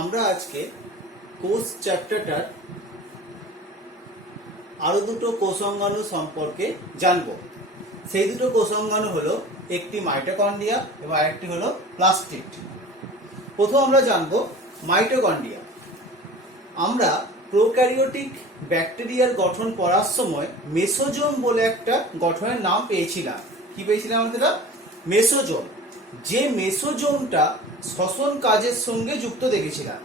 আমরা আজকে কোষ চ্যাপ্টারটার আরো দুটো কোষাঙ্গাণু সম্পর্কে জানব। সেই দুটো কোষাঙ্গাণু হলো একটি মাইটোকন্ড্রিয়া এবং আরেকটি হলো প্লাস্টিড। প্রথম আমরা জানব মাইটোকন্ড্রিয়া। আমরা প্রোক্যারিওটিক ব্যাকটেরিয়ার গঠন পড়ার সময় মেসোজোম বলে একটা গঠনের নাম পেয়েছিলাম। কি পেয়েছিলাম আমরা? মেসোজোম। যে মেসোজোমটা শ্বসন কাজের সঙ্গে যুক্ত দেখেছিলাম।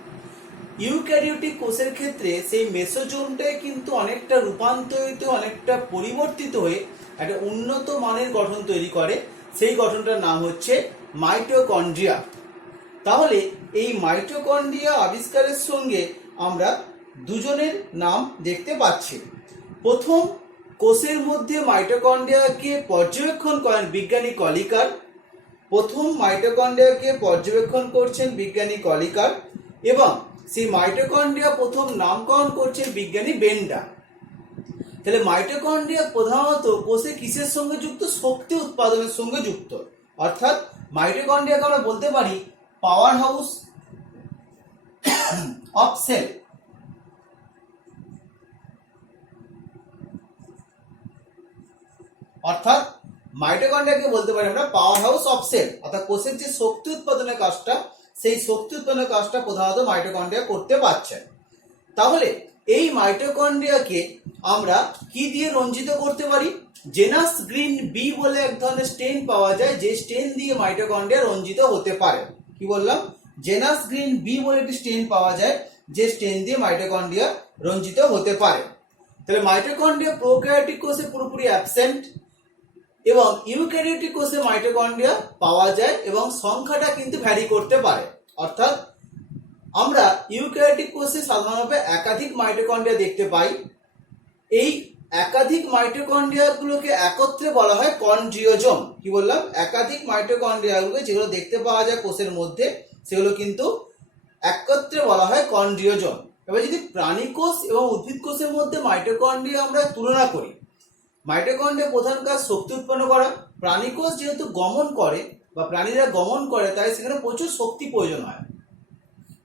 ইউক্যারিওটিক কোষের ক্ষেত্রে সেই মেসোজোমটাই কিন্তু অনেকটা রূপান্তরিত, অনেকটা পরিবর্তিত হয়ে একটা উন্নত মানের গঠন তৈরি করে। সেই গঠনটার নাম হচ্ছে মাইটোকন্ড্রিয়া। তাহলে এই মাইটোকন্ড্রিয়া আবিষ্কারের সঙ্গে আমরা দুজনের নাম দেখতে পাচ্ছি। প্রথম কোষের মধ্যে মাইটোকন্ড্রিয়াকে পর্যবেক্ষণ করেন বিজ্ঞানী কলিকার। প্রথম মাইটোকন্ড্রিয়াকে পর্যবেক্ষণ করছেন বিজ্ঞানী কলিকার এবং সেই মাইটোকন্ড্রিয়া প্রথম নামকরণ করছেন বিজ্ঞানী বেন্ডা। তাহলে মাইটোকন্ড্রিয়া প্রধানত কোষে কিসের সঙ্গে যুক্ত? শক্তি উৎপাদনের সঙ্গে যুক্ত। অর্থাৎ মাইটোকন্ড্রিয়াকে আমরা বলতে পারি পাওয়ার হাউস অফ সেল। অর্থাৎ মাইটোকন্ড্রিয়াকে বলতে পারি আমরা পাওয়ার হাউস অফ সেল। অর্থাৎ কোষের যে শক্তি উৎপাদনের কাজটা, সেই শক্তি উৎপাদনের কাজটা প্রধানত মাইটোকন্ড্রিয়া করতে পারছে। তাহলে এই মাইটোকন্ড্রিয়াকে আমরা কি দিয়ে রঞ্জিত করতে পারি? জেনাস গ্রিন বি বলে এক ধরনের স্টেন পাওয়া যায়, যে স্টেন দিয়ে মাইটোকন্ড্রিয়া রঞ্জিত হতে পারে। কি বললাম? জেনাস গ্রিন বি বলে একটি স্টেন পাওয়া যায়, যে স্টেন দিয়ে মাইটোকন্ড্রিয়া রঞ্জিত হতে পারে। তাহলে মাইটোকন্ড্রিয়া প্রোক্যারিওটিক কোষে পুরোপুরি অ্যাবসেন্ট এবং ইউক্যারিওটিক কোষে মাইটোকন্ড্রিয়া পাওয়া যায় এবং সংখ্যাটা কিন্তু ভ্যারি করতে পারে। অর্থাৎ আমরা ইউক্যারিওটিক কোষে সাধারণত একাধিক মাইটোকন্ড্রিয়া দেখতে পাই। এই একাধিক মাইটোকন্ড্রিয়াগুলোকে একত্রে বলা হয় কন্ড্রিওজোম। কি বললাম? একাধিক মাইটোকন্ড্রিয়াগুলোকে যেগুলো দেখতে পাওয়া যায় কোষের মধ্যে, সেগুলো কিন্তু একত্রে বলা হয় কন্ড্রিওজোম। এবার যদি প্রাণী কোষ এবং উদ্ভিদ কোষের মধ্যে মাইটোকন্ড্রিয়া আমরা তুলনা করি, মাইটোকন্ড্রিয়া প্রধান কাজ শক্তি উৎপন্ন করা। প্রাণী কোষ যেহেতু গমন করে বা প্রাণীরা গমন করে, তাই সেখানে প্রচুর শক্তি প্রয়োজন হয়।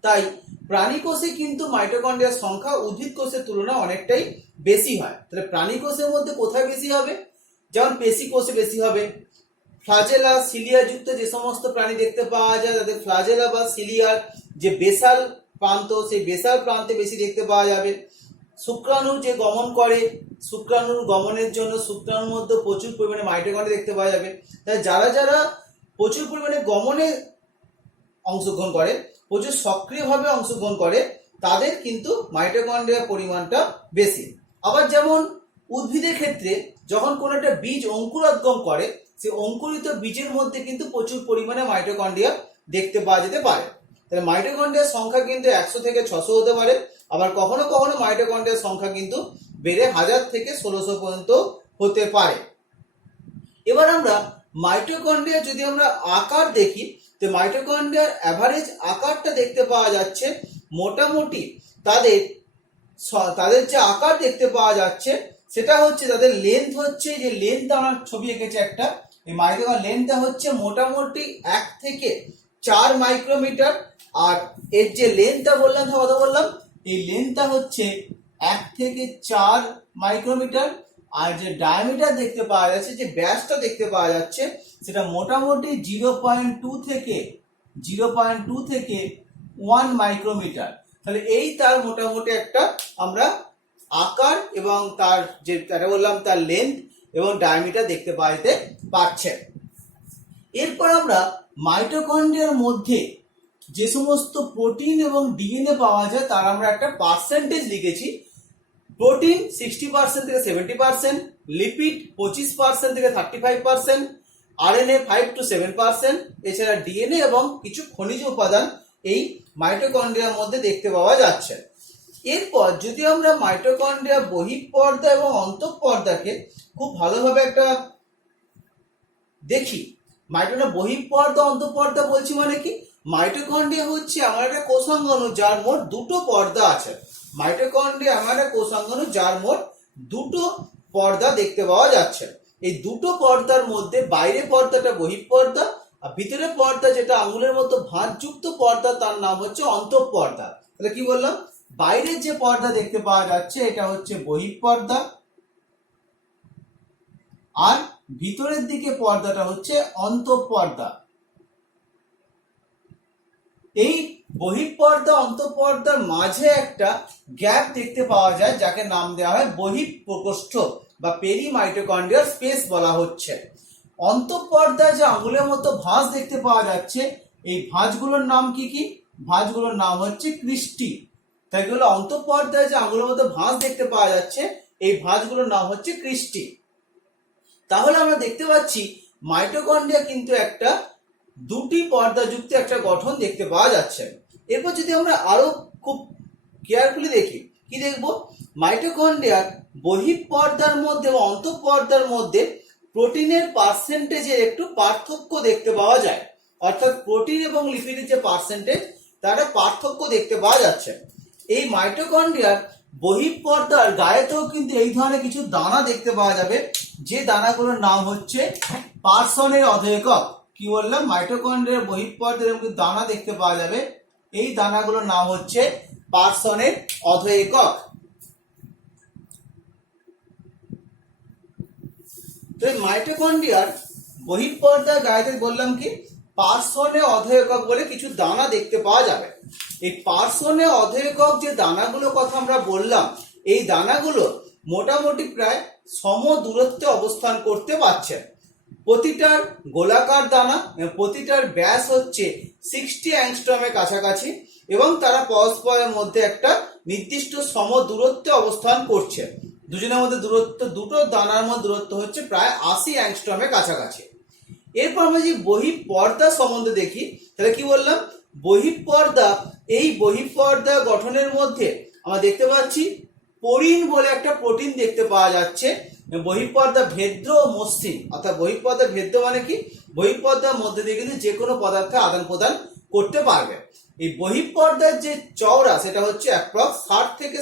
তাই প্রাণী কোষে কিন্তু মাইটোকন্ড্রিয়ার সংখ্যা উদ্ভিদ কোষের তুলনায় অনেকটাই বেশি হয়। তাহলে প্রাণী কোষের মধ্যে কোথায় বেশি হবে? যেমন পেশি কোষে বেশি হবে। ফ্লাজেলা সিলিয়া যুক্ত যে সমস্ত প্রাণী দেখতে পাওয়া যায়, তাদের ফ্লাজেলা বা সিলিয়ার যে বেসাল প্রান্ত, সেই বেসাল প্রান্তে বেশি দেখতে পাওয়া যাবে। শুক্রাণু যে গমন করে, শুক্রাণুর গমনের জন্য শুক্রাণুর মধ্যে প্রচুর পরিমাণে মাইটোকন্ড্রিয়া দেখতে পাওয়া যাবে। তাই যারা যারা প্রচুর পরিমাণে গমনে অংশগ্রহণ করে, প্রচুর সক্রিয়ভাবে অংশগ্রহণ করে, তাদের কিন্তু মাইটোকন্ড্রিয়ার পরিমাণটা বেশি। আবার যেমন উদ্ভিদের ক্ষেত্রে যখন কোনো একটা বীজ অঙ্কুরোদ্গম করে, সেই অঙ্কুরিত বীজের মধ্যে কিন্তু প্রচুর পরিমাণে মাইটোকন্ড্রিয়া দেখতে পাওয়া যেতে পারে। তাহলে মাইটোকন্ড্রিয়ার সংখ্যা কিন্তু 100 থেকে 600 হতে পারে। আবার কখনো কখনো মাইটোকন্ড্রিয়ার সংখ্যা কিন্তু বেড়ে 1000 থেকে 1600 পর্যন্ত হতে পারে। এবার আমরা মাইটোকন্ড্রিয়া যদি আমরা আকার দেখি, তো মাইটোকন্ড্রিয়ার অ্যাভারেজ আকারটা দেখতে পাওয়া যাচ্ছে মোটামুটি তাদের যে আকার দেখতে পাওয়া যাচ্ছে সেটা হচ্ছে তাদের লেন্থ হচ্ছে, যে লেন্থ আমার ছবি এঁকেছে একটা, এই মাইটোকন্ড্রিয়ার লেন্থটা হচ্ছে মোটামুটি 1 থেকে 4 মাইক্রোমিটার। আর এর যে লেন্থটা বললাম, কথা বললাম, এই লেন্থটা হচ্ছে 1 থেকে 4 মাইক্রোমিটার। আর যে ডায়ামিটার দেখতে পাওয়া যাচ্ছে, যে ব্যাসটা দেখতে পাওয়া যাচ্ছে, সেটা মোটামুটি 0.2 থেকে 1 মাইক্রোমিটার। তাহলে এই তার মোটামুটি একটা আমরা আকার এবং তার যে বললাম তার লেন্থ এবং ডায়ামিটার দেখতে পাইতে পারছে। এরপর আমরা মাইটোকন্ড্রিয়ার মধ্যে যে সমস্ত প্রোটিন এবং ডিএনএ পাওয়া যায় তার আমরা একটা পার্সেন্টেজ লিখেছি। প্রোটিন 60% থেকে 70%, লিপিড 25% থেকে 35%, আরএনএ 5 to 7%, এছাড়া ডিএনএ এবং কিছু খনিজ উপাদান এই মাইটোকন্ড্রিয়ার মধ্যে দেখতে পাওয়া যাচ্ছে। এরপর যদি আমরা মাইটোকন্ড্রিয়া বহিঃপর্দা এবং অন্তঃপর্দাকে খুব ভালোভাবে একটা দেখি, মাইটোকন্ড্রিয়া বহিঃপর্দা অন্তঃপর্দা বলছি মানে কি? মাইটোকন্ড্রিয়া হচ্ছে আমার একটা কোষাঙ্গাণু যার মোট দুটো পর্দা আছে। মাইটোকন্ড্রিয়া আমার একটা কোষাঙ্গাণু যার মোট দুটো পর্দা দেখতে পাওয়া যাচ্ছে। এই দুটো পর্দার মধ্যে বাইরে পর্দাটা বহিঃপর্দা আর ভিতরের পর্দা যেটা আঙুলের মতো ভাঁজযুক্ত পর্দা তার নাম হচ্ছে অন্তঃপর্দা। তাহলে কি বললাম, বাইরের যে পর্দা দেখতে পাওয়া যাচ্ছে এটা হচ্ছে বহিঃপর্দা, আর ভিতরের দিকে পর্দাটা হচ্ছে অন্তঃপর্দা। এই বহিঃপর্দা অন্তঃপর্দার মাঝে একটা গ্যাপ দেখতে পাওয়া যায় যাকে নাম দেওয়া হয় বহিঃপ্রকোষ্ঠ বা পেরিমাইটোকন্ড্রিয়াল স্পেস বলা হচ্ছে। অন্তঃপর্দায় যে আঙুলের মতো ভাঁজ দেখতে পাওয়া যাচ্ছে এই ভাঁজগুলোর নাম কি কি? ভাঁজগুলোর নাম হচ্ছে ক্রিস্টি। তাই হলো অন্তঃপর্দায় যে আঙুলের মতো ভাঁজ দেখতে পাওয়া যাচ্ছে এই ভাঁজগুলোর নাম হচ্ছে ক্রিস্টি। তাহলে আমরা দেখতে পাচ্ছি মাইটোকন্ড্রিয়া কিন্তু একটা দুটি পর্দাযুক্ত একটা গঠন দেখতে পাওয়া যাচ্ছে। এরপর যদি আমরা আরো খুব কেয়ারফুলি দেখি, কি দেখব, মাইটোকন্ড্রিয়ার বহিঃপর্দার মধ্যে ও অন্তঃপর্দার মধ্যে প্রোটিনের পার্সেন্টেজের একটু পার্থক্য দেখতে পাওয়া যায়। অর্থাৎ প্রোটিন এবং লিপিডের যে পার্সেন্টেজ তার পার্থক্য দেখতে পাওয়া যাচ্ছে। এই মাইটোকন্ড্রিয়ার বহিঃপর্দার গায়েতেও কিন্তু এই ধরনের কিছু দানা দেখতে পাওয়া যাবে, যে দানাগুলোর নাম হচ্ছে পার্সনের অধঃএকক। কি বললাম, মাইটোকন্ড্রিয়ার বহিঃপর্দার এরকম দানা দেখতে পাওয়া যাবে, এই দানাগুলোর নাম হচ্ছে পার্সনের অধঃএকক। তো এই মাইটোকন্ড্রিয়ার বহিঃপর্দার গায়েতে বললাম কি পার্সনে অধঃএকক বলে কিছু দানা দেখতে পাওয়া যাবে। এই পার্সনে অধঃএকক যে দানাগুলো কথা আমরা বললাম, এই দানাগুলো মোটামুটি প্রায় সম দূরত্বে অবস্থান করতে পারছে। প্রতিটার গোলাকার দানা, প্রতিটার ব্যাস হচ্ছে 60 অ্যাংস্ট্রমের কাছাকাছি এবং তারা পরস্পরের মধ্যে একটা নির্দিষ্ট সম দূরত্বে অবস্থান করছে। দুজনের মধ্যে দূরত্ব, দুটো দানার মধ্যে দূরত্ব হচ্ছে প্রায় 80 অ্যাংস্ট্রমের কাছাকাছি। এরপর আমরা যদি বহিঃপর্দা সম্বন্ধে দেখি, তাহলে কি বললাম, বহিঃপর্দা, এই বহিঃপর্দা গঠনের মধ্যে আমরা দেখতে পাচ্ছি পোরিন বলে একটা প্রোটিন দেখতে পাওয়া যাচ্ছে। বহিঃপর্দা ভেদ্র ও মসৃণ, অর্থাৎ বহিঃপর্দা ভেদ্র মানে কি, বহিঃপর্দার মধ্যে দিয়ে কিন্তু যে কোনো পদার্থ আদান প্রদান করতে পারবে। এই বহিঃপর্দার যে চওড়া সেটা হচ্ছে অ্যাপ্রক্স 60 থেকে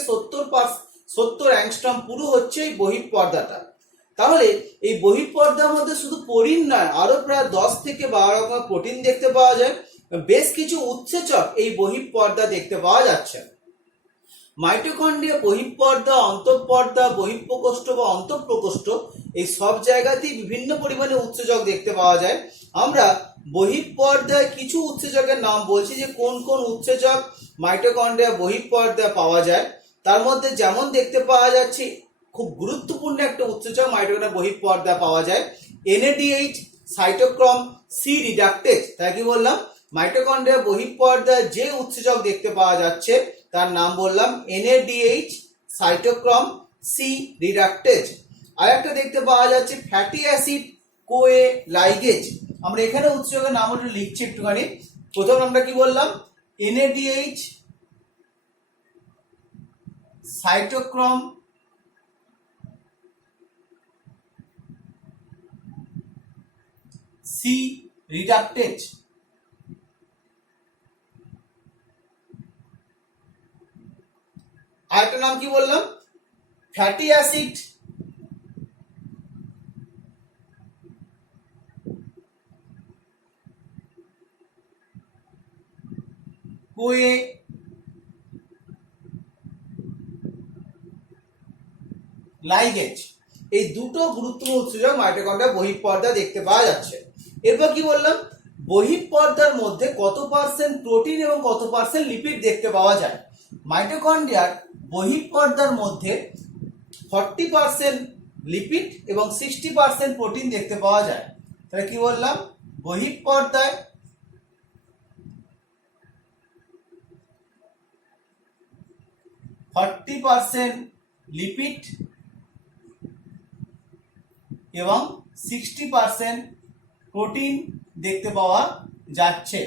70 অ্যাংস্ট্রম পুরো হচ্ছে এই বহিঃপর্দাটা। তাহলে এই বহিঃপর্দার মধ্যে শুধু পোরিন নয়, আরো প্রায় 10 থেকে 12 রকমের প্রোটিন দেখতে পাওয়া যায়। বেশ কিছু উৎসেচক এই বহিঃপর্দা দেখতে পাওয়া যাচ্ছে। মাইটোকন্ড্রিয়া বহিঃপর্দা, অন্তঃপর্দা, বহিঃপ্রকোষ্ঠ বা অন্তঃপ্রকোষ্ঠ এই সব জায়গাতেই বিভিন্ন পরিমাণে উৎসেচক দেখতে পাওয়া যায়। আমরা বহিঃপর্দায় কিছু উৎসেচকের নাম বলছি যে কোন কোন উৎসেচক মাইটোকন্ড্রিয়া বহিঃপর্দায় পাওয়া যায়। তার মধ্যে যেমন দেখতে পাওয়া যাচ্ছে খুব গুরুত্বপূর্ণ একটা উৎসেচক মাইটোকন্ড্রিয়া বহিঃপর্দায় পাওয়া যায়, NADH সাইটোক্রম সি রিডাকটেজ। তাই কি বললাম, মাইটোকন্ড্রিয়া বহিঃপর্দায় যে উৎসেচক দেখতে পাওয়া যাচ্ছে তার নাম বললাম NADH সাইটোক্রম সি রিডাকটেজ। আর একটা দেখতে পাওয়া যাচ্ছে ফ্যাটি অ্যাসিড কোয়ে লাইগেজ। আমরা এখানে উৎসেচকের নাম একটু লিখছি একটুখানি। প্রথম আমরা কি বললাম, NADH সাইটোক্রম সি রিডাকটেজ। আরেকটা নাম কি বললাম, ফ্যাটি অ্যাসিড কোয়ে লাইগেজ। এই দুটো গুরুত্বপূর্ণ উৎসেচক মাইটোকন্ড্রিয়া বহিঃপর্দা দেখতে পাওয়া যাচ্ছে। এরপর কি বললাম, বহিঃপর্দার মধ্যে কত পার্সেন্ট প্রোটিন এবং কত পার্সেন্ট লিপিড দেখতে পাওয়া যায়। মাইটোকন্ড্রিয়ার বহিঃপর্দার মধ্যে 40% লিপিড এবং 60% প্রোটিন দেখতে পাওয়া যায়। তাহলে কি বললাম, বহিঃপর্দায় 40% লিপিড এবং 60% প্রোটিন দেখতে পাওয়া যাচ্ছে।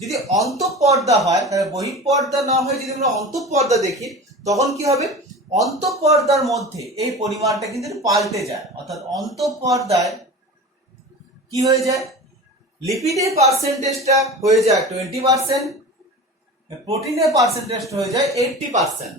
যদি অন্তঃপর্দা হয়, তাহলে বহিঃপর্দা না হয় যদি আমরা অন্তঃপর্দা দেখি তখন কি হবে, অন্তঃপর্দার মধ্যে এই পরিমাণটা কিন্তু পাল্টে যায়। অর্থাৎ অন্তঃপর্দায় কি হয়ে যায়, লিপিডের পার্সেন্টেজটা হয়ে যায় 20%, প্রোটিনের পার্সেন্টেজটা হয়ে যায় 80%।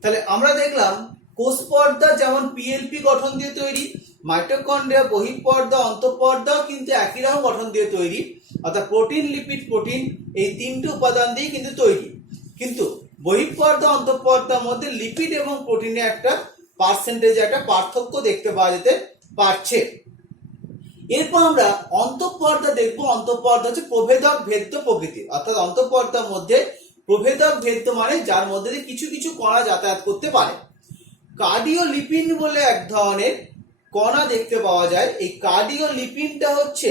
তাহলে আমরা দেখলাম কোষ পর্দা যেমন PLP গঠন দিয়ে তৈরি, মাইটোকন্ড্রিয়া বহিঃপর্দা অন্তঃপর্দাও কিন্তু একই রকম গঠন দিয়ে তৈরি, অর্থাৎ প্রোটিন লিপিড প্রোটিন এই তিনটি উপাদান দিয়ে কিন্তু তৈরি। কিন্তু বহিঃপর্দা অন্তঃপর্দার মধ্যে লিপিড এবং প্রোটিনে একটা পার্সেন্টেজে একটা পার্থক্য দেখতে পাওয়া যেতে পারছে। এরপর আমরা অন্তঃপর্দা দেখবো। অন্তঃপর্দা হচ্ছে প্রভেদক ভেদ্য প্রকৃতির, অর্থাৎ অন্তঃপর্দার মধ্যে প্রভেদক ভেদ্য মানে যার মধ্যে দিয়ে কিছু কিছু কণা যাতায়াত করতে পারে। কার্ডিওলিপিন বলে এক ধরনের কণা দেখতে পাওয়া যায়। এই কার্ডিওলিপিনটা হচ্ছে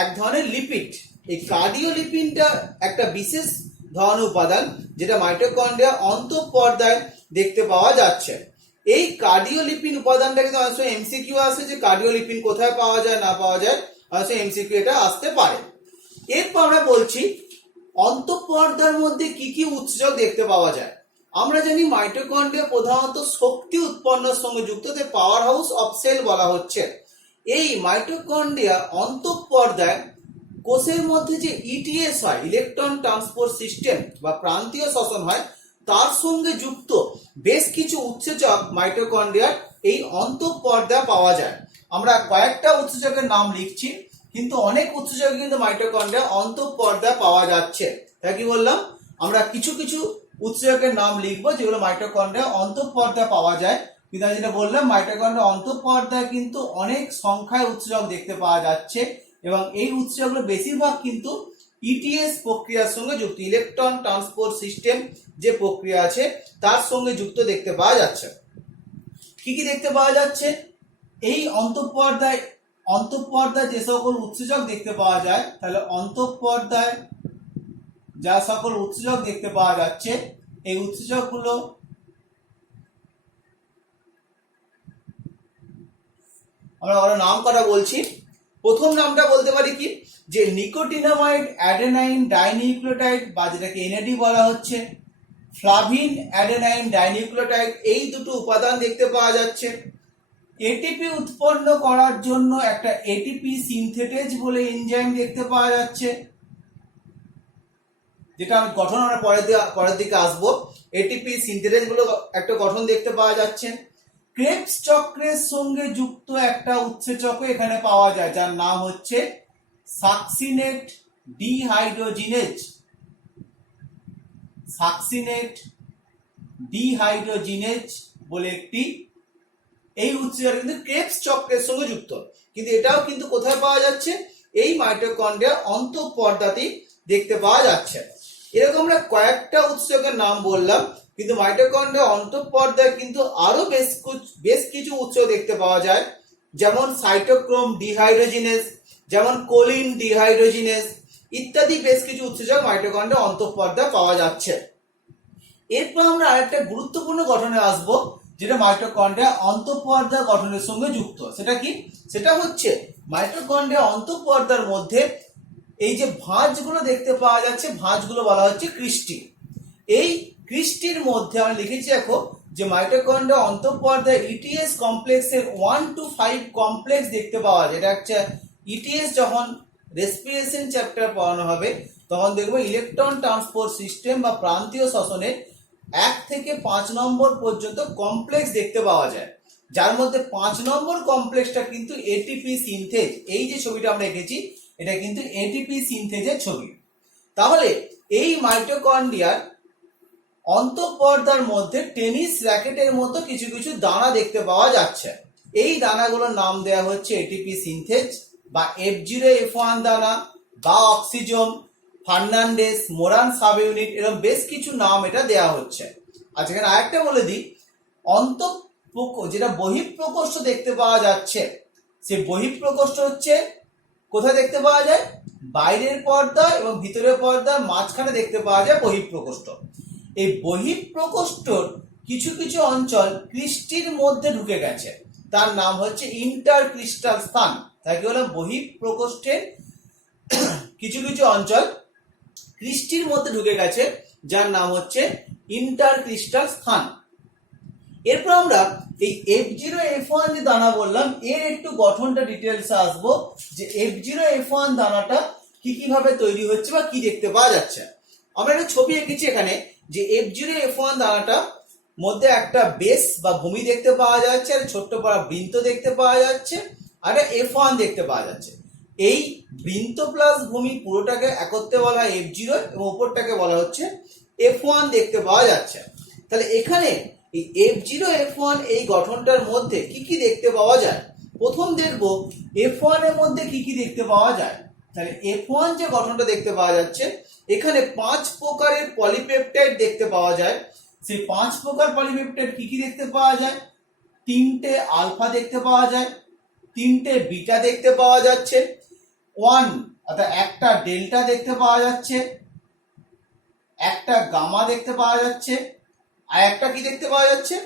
এক ধরনের লিপিড। এই কার্ডিওলিপিনটা একটা বিশেষ ধরনের উপাদান যেটা মাইটোকন্ড্রিয়া অন্তঃপর্দায় দেখতে পাওয়া যাচ্ছে। এই কার্ডিওলিপিন উপাদানটা কিন্তু অনেক সময় এমসিকিউ আসে যে কার্ডিওলিপিন কোথায় পাওয়া যায় না পাওয়া যায়, অনেক সময় এমসিকিউ এটা আসতে পারে। এরপর আমরা বলছি অন্তঃপর্দার মধ্যে কি কি উৎসেচক দেখতে পাওয়া যায়। আমরা জানি মাইটোকন্ড্রিয়া প্রধানত শক্তি উৎপন্নের সঙ্গে যুক্ত, পাওয়ার হাউস অফ সেল বলা হচ্ছে। এই মাইটোকন্ড্রিয়া অন্তঃপর্দায় কোষের মধ্যে যে ইটিএস হয়, ইলেকট্রন ট্রান্সপোর্ট সিস্টেম বা প্রান্তীয় শ্বসন হয়, তার সঙ্গে যুক্ত বেশ কিছু উৎসেচক মাইটোকন্ড্রিয়ার এই অন্তঃপর্দায় পাওয়া যায়। আমরা কয়েকটা উৎসেচকের নাম লিখছি, কিন্তু অনেক উৎসেচক কিন্তু মাইটোকন্ড্রিয়া অন্তঃপর্দায় পাওয়া যাচ্ছে। তাই কি বললাম, আমরা কিছু কিছু উৎসেচকের নাম লিখবো যেগুলো মাইটোকন্ড্রিয়া অন্তঃপর্দায় পাওয়া যায়। কিন্তু আমি যেটা বললাম, মাইটোকন্ড্রিয়া অন্তঃপর্দায় কিন্তু অনেক সংখ্যায় উৎসেচক দেখতে পাওয়া যাচ্ছে এবং এই উৎসেচকগুলো বেশিরভাগ কিন্তু ইটিএস প্রক্রিয়ার সঙ্গে যুক্ত, ইলেকট্রন ট্রান্সপোর্ট সিস্টেম যে প্রক্রিয়া আছে তার সঙ্গে যুক্ত দেখতে পাওয়া যাচ্ছে। কি কি দেখতে পাওয়া যাচ্ছে এই অন্তঃপর্দায় যে সকল উৎসেচক দেখতে পাওয়া যায়, তাহলে অন্তঃপর্দায় যা সকল উৎসেচক দেখতে পাওয়া যাচ্ছে এই উৎসেচকগুলো আমরা ওর নাম করা বলছি। প্রথম নামটা বলতে পারি কি, যে নিকোটিনামাইড অ্যাডেনাইন ডাইনিউক্লিওটাইড বা যেটাকে এনএডি বলা হচ্ছে, ফ্লাভিন অ্যাডেনাইন ডাইনিউক্লিওটাইড, এই দুটো উপাদান দেখতে পাওয়া যাচ্ছে। এটিপি উৎপন্ন করার জন্য একটা এটিপি সিনথেটেজ বলে এনজাইম দেখতে পাওয়া যাচ্ছে, যেটা আমি গঠন আমরা পরের দিকে আসবো। এটিপি সিনথেটেজ বলে একটা গঠন দেখতে পাওয়া যাচ্ছে। ক্রেবস চক্রের সঙ্গে যুক্ত একটা উৎসেচক এখানে পাওয়া যায় যার নাম হচ্ছে সাকসিনেট ডিহাইড্রোজিনেজ। সাকসিনেট ডিহাইড্রোজিনেজ বলে একটি এই উৎসেচক কিন্তু ক্রেবস চক্রের সঙ্গে যুক্ত, কিন্তু এটাও কিন্তু কোথায় পাওয়া যাচ্ছে, এই মাইটোকন্ড্রিয়া অন্তঃপর্দাতেই দেখতে পাওয়া যাচ্ছে। এরকম আমরা কয়েকটা উৎসেচকের নাম বললাম, কিন্তু মাইটোকন্ড্রিয়া অন্তঃপর্দায় কিন্তু আরো বেশ কিছু উৎসেচক দেখতে পাওয়া যায়, যেমন সাইটোক্রোম ডিহাইড্রোজিনেজ, যেমন কোলিন ডিহাইড্রোজিনেজ ইত্যাদি বেশ কিছু উৎসেচক মাইটোকন্ড্রিয়া অন্তঃপর্দায় পাওয়া যাচ্ছে। এরপর আমরা আরেকটা গুরুত্বপূর্ণ গঠনে আসবো যেটা মাইটোকন্ড্রিয়া অন্তঃপর্দা গঠনের সঙ্গে যুক্ত। সেটা কি, সেটা হচ্ছে মাইটোকন্ড্রিয়া অন্তঃপর্দার মধ্যে এই যে ভাঁজগুলো দেখতে পাওয়া যাচ্ছে, ভাঁজগুলো বলা হচ্ছে ক্রিস্টি। এই ক্রিস্টির মধ্যে আমরা লিখেছি দেখো যে মাইটোকন্ড্রিয়া অন্তঃপর্দায় ইটিএস কমপ্লেক্সের 1 to 5 কমপ্লেক্স দেখতে পাওয়া যায়। এটা হচ্ছে ইটিএস যখন রেসপিরেশন চ্যাপ্টার পড়ানো হবে তখন দেখবো ইলেকট্রন ট্রান্সপোর্ট সিস্টেম বা প্রান্তীয় শ্বসনের 1 থেকে 5 নম্বর পর্যন্ত কমপ্লেক্স দেখতে পাওয়া যায়, যার মধ্যে 5 নম্বর কমপ্লেক্সটা কিন্তু এটিপি সিনথেজ। এই যে ছবিটা আমরা এঁকেছি এটা কিন্তু এটিপি সিনথেজের ছবি। তাহলে এই মাইটোকন্ড্রিয়ার অন্তঃপর্দার মধ্যে টেনিস র্যাকেটের মতো কিছু কিছু দানা দেখতে পাওয়া যাচ্ছে। এই দানাগুলোর নাম দেওয়া হচ্ছে এটিপি সিনথেজ বা F0F1 দানা বা oxysome, Fernandes, Moran sub unit, এরকম বেশ কিছু নাম এটা দেওয়া হচ্ছে। আচ্ছা, এখানে আরেকটা বলে দিই, যেটা বহিঃপ্রকোষ্ঠ দেখতে পাওয়া যাচ্ছে, সে বহিঃপ্রকোষ্ঠ হচ্ছে কোথায় দেখতে পাওয়া যায়, বাইরের পর্দা এবং ভিতরের পর্দার মাঝখানে দেখতে পাওয়া যায় বহিঃপ্রকোষ্ঠ। এই বহিঃপ্রকোষ্ঠর কিছু কিছু অঞ্চল ক্রিস্টির মধ্যে ঢুকে গেছে, তার নাম হচ্ছে ইন্টারক্রিস্টাল স্থান। তাই কি বললাম, বহিঃপ্রকোষ্ঠের কিছু কিছু অঞ্চল ক্রিস্টির মধ্যে ঢুকে গেছে যার নাম হচ্ছে ইন্টারক্রিস্টাল স্থান। এরপর আমরা এই F0F1 যে দানা বললাম এর একটু গঠনটা ডিটেলসে আসবো, যে F0F1 দানাটা কি কিভাবে তৈরি হচ্ছে বা কি দেখতে পাওয়া যাচ্ছে। আমরা একটা ছবি এঁকেছি এখানে যে F0F1 দানাটা মধ্যে একটা বেস বা ভূমি দেখতে পাওয়া যাচ্ছে, আর ছোট্ট পারা বৃন্ত দেখতে পাওয়া যাচ্ছে, আর একটা F1 দেখতে পাওয়া যাচ্ছে। এই বৃন্ত প্লাস ভূমি পুরোটাকে একত্রে বলা হয় F0 এবং উপরটাকে বলা হচ্ছে F1 দেখতে পাওয়া যাচ্ছে। তাহলে এখানে এই F0 F1 এই গঠনটার মধ্যে কি কি দেখতে পাওয়া যায়? প্রথম দেখব F1 এর মধ্যে কি কি দেখতে পাওয়া যায়। তাহলে F1 যে গঠনটা দেখতে পাওয়া যাচ্ছে, এখানে 5 প্রকারের পলিপেপটাইড দেখতে পাওয়া যায়। সেই 5 প্রকার পলিপেপটাইড কি কি দেখতে পাওয়া যায়? 3টে আলফা দেখতে পাওয়া যায়, 3টে বিটা দেখতে পাওয়া যাচ্ছে, 1 অর্থাৎ একটা ডেল্টা দেখতে পাওয়া যাচ্ছে, একটা গামা দেখতে পাওয়া যাচ্ছে, আর একটা কি দেখতে পাওয়া যাচ্ছে?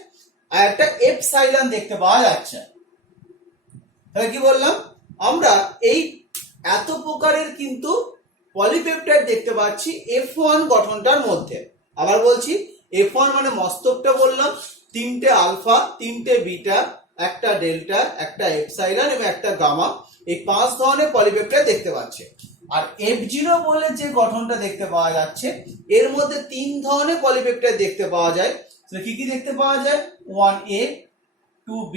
আর একটা এপসাইলন দেখতে পাওয়া যাচ্ছে। তাহলে কি বললাম? আমরা এই এত প্রকারের কিন্তু পলিপেপটাইড দেখতে পাচ্ছি F1 গঠনটার মধ্যে। আবার বলছি, F1 মানে মস্তকটা বললাম, 3টে আলফা, 3টে বিটা, একটা ডেল্টা, একটা এপসাইলন এবং একটা গামা, এই 5 ধরনের পলিপেপটাইড দেখতে পাচ্ছি। আর F0 বলে যে গঠনটা দেখতে পাওয়া যাচ্ছে, এর মধ্যে 3 ধরনের পলিপেপটাইড দেখতে পাওয়া যায়। সেটা কি কি দেখতে পাওয়া যায়? 1A, 2B,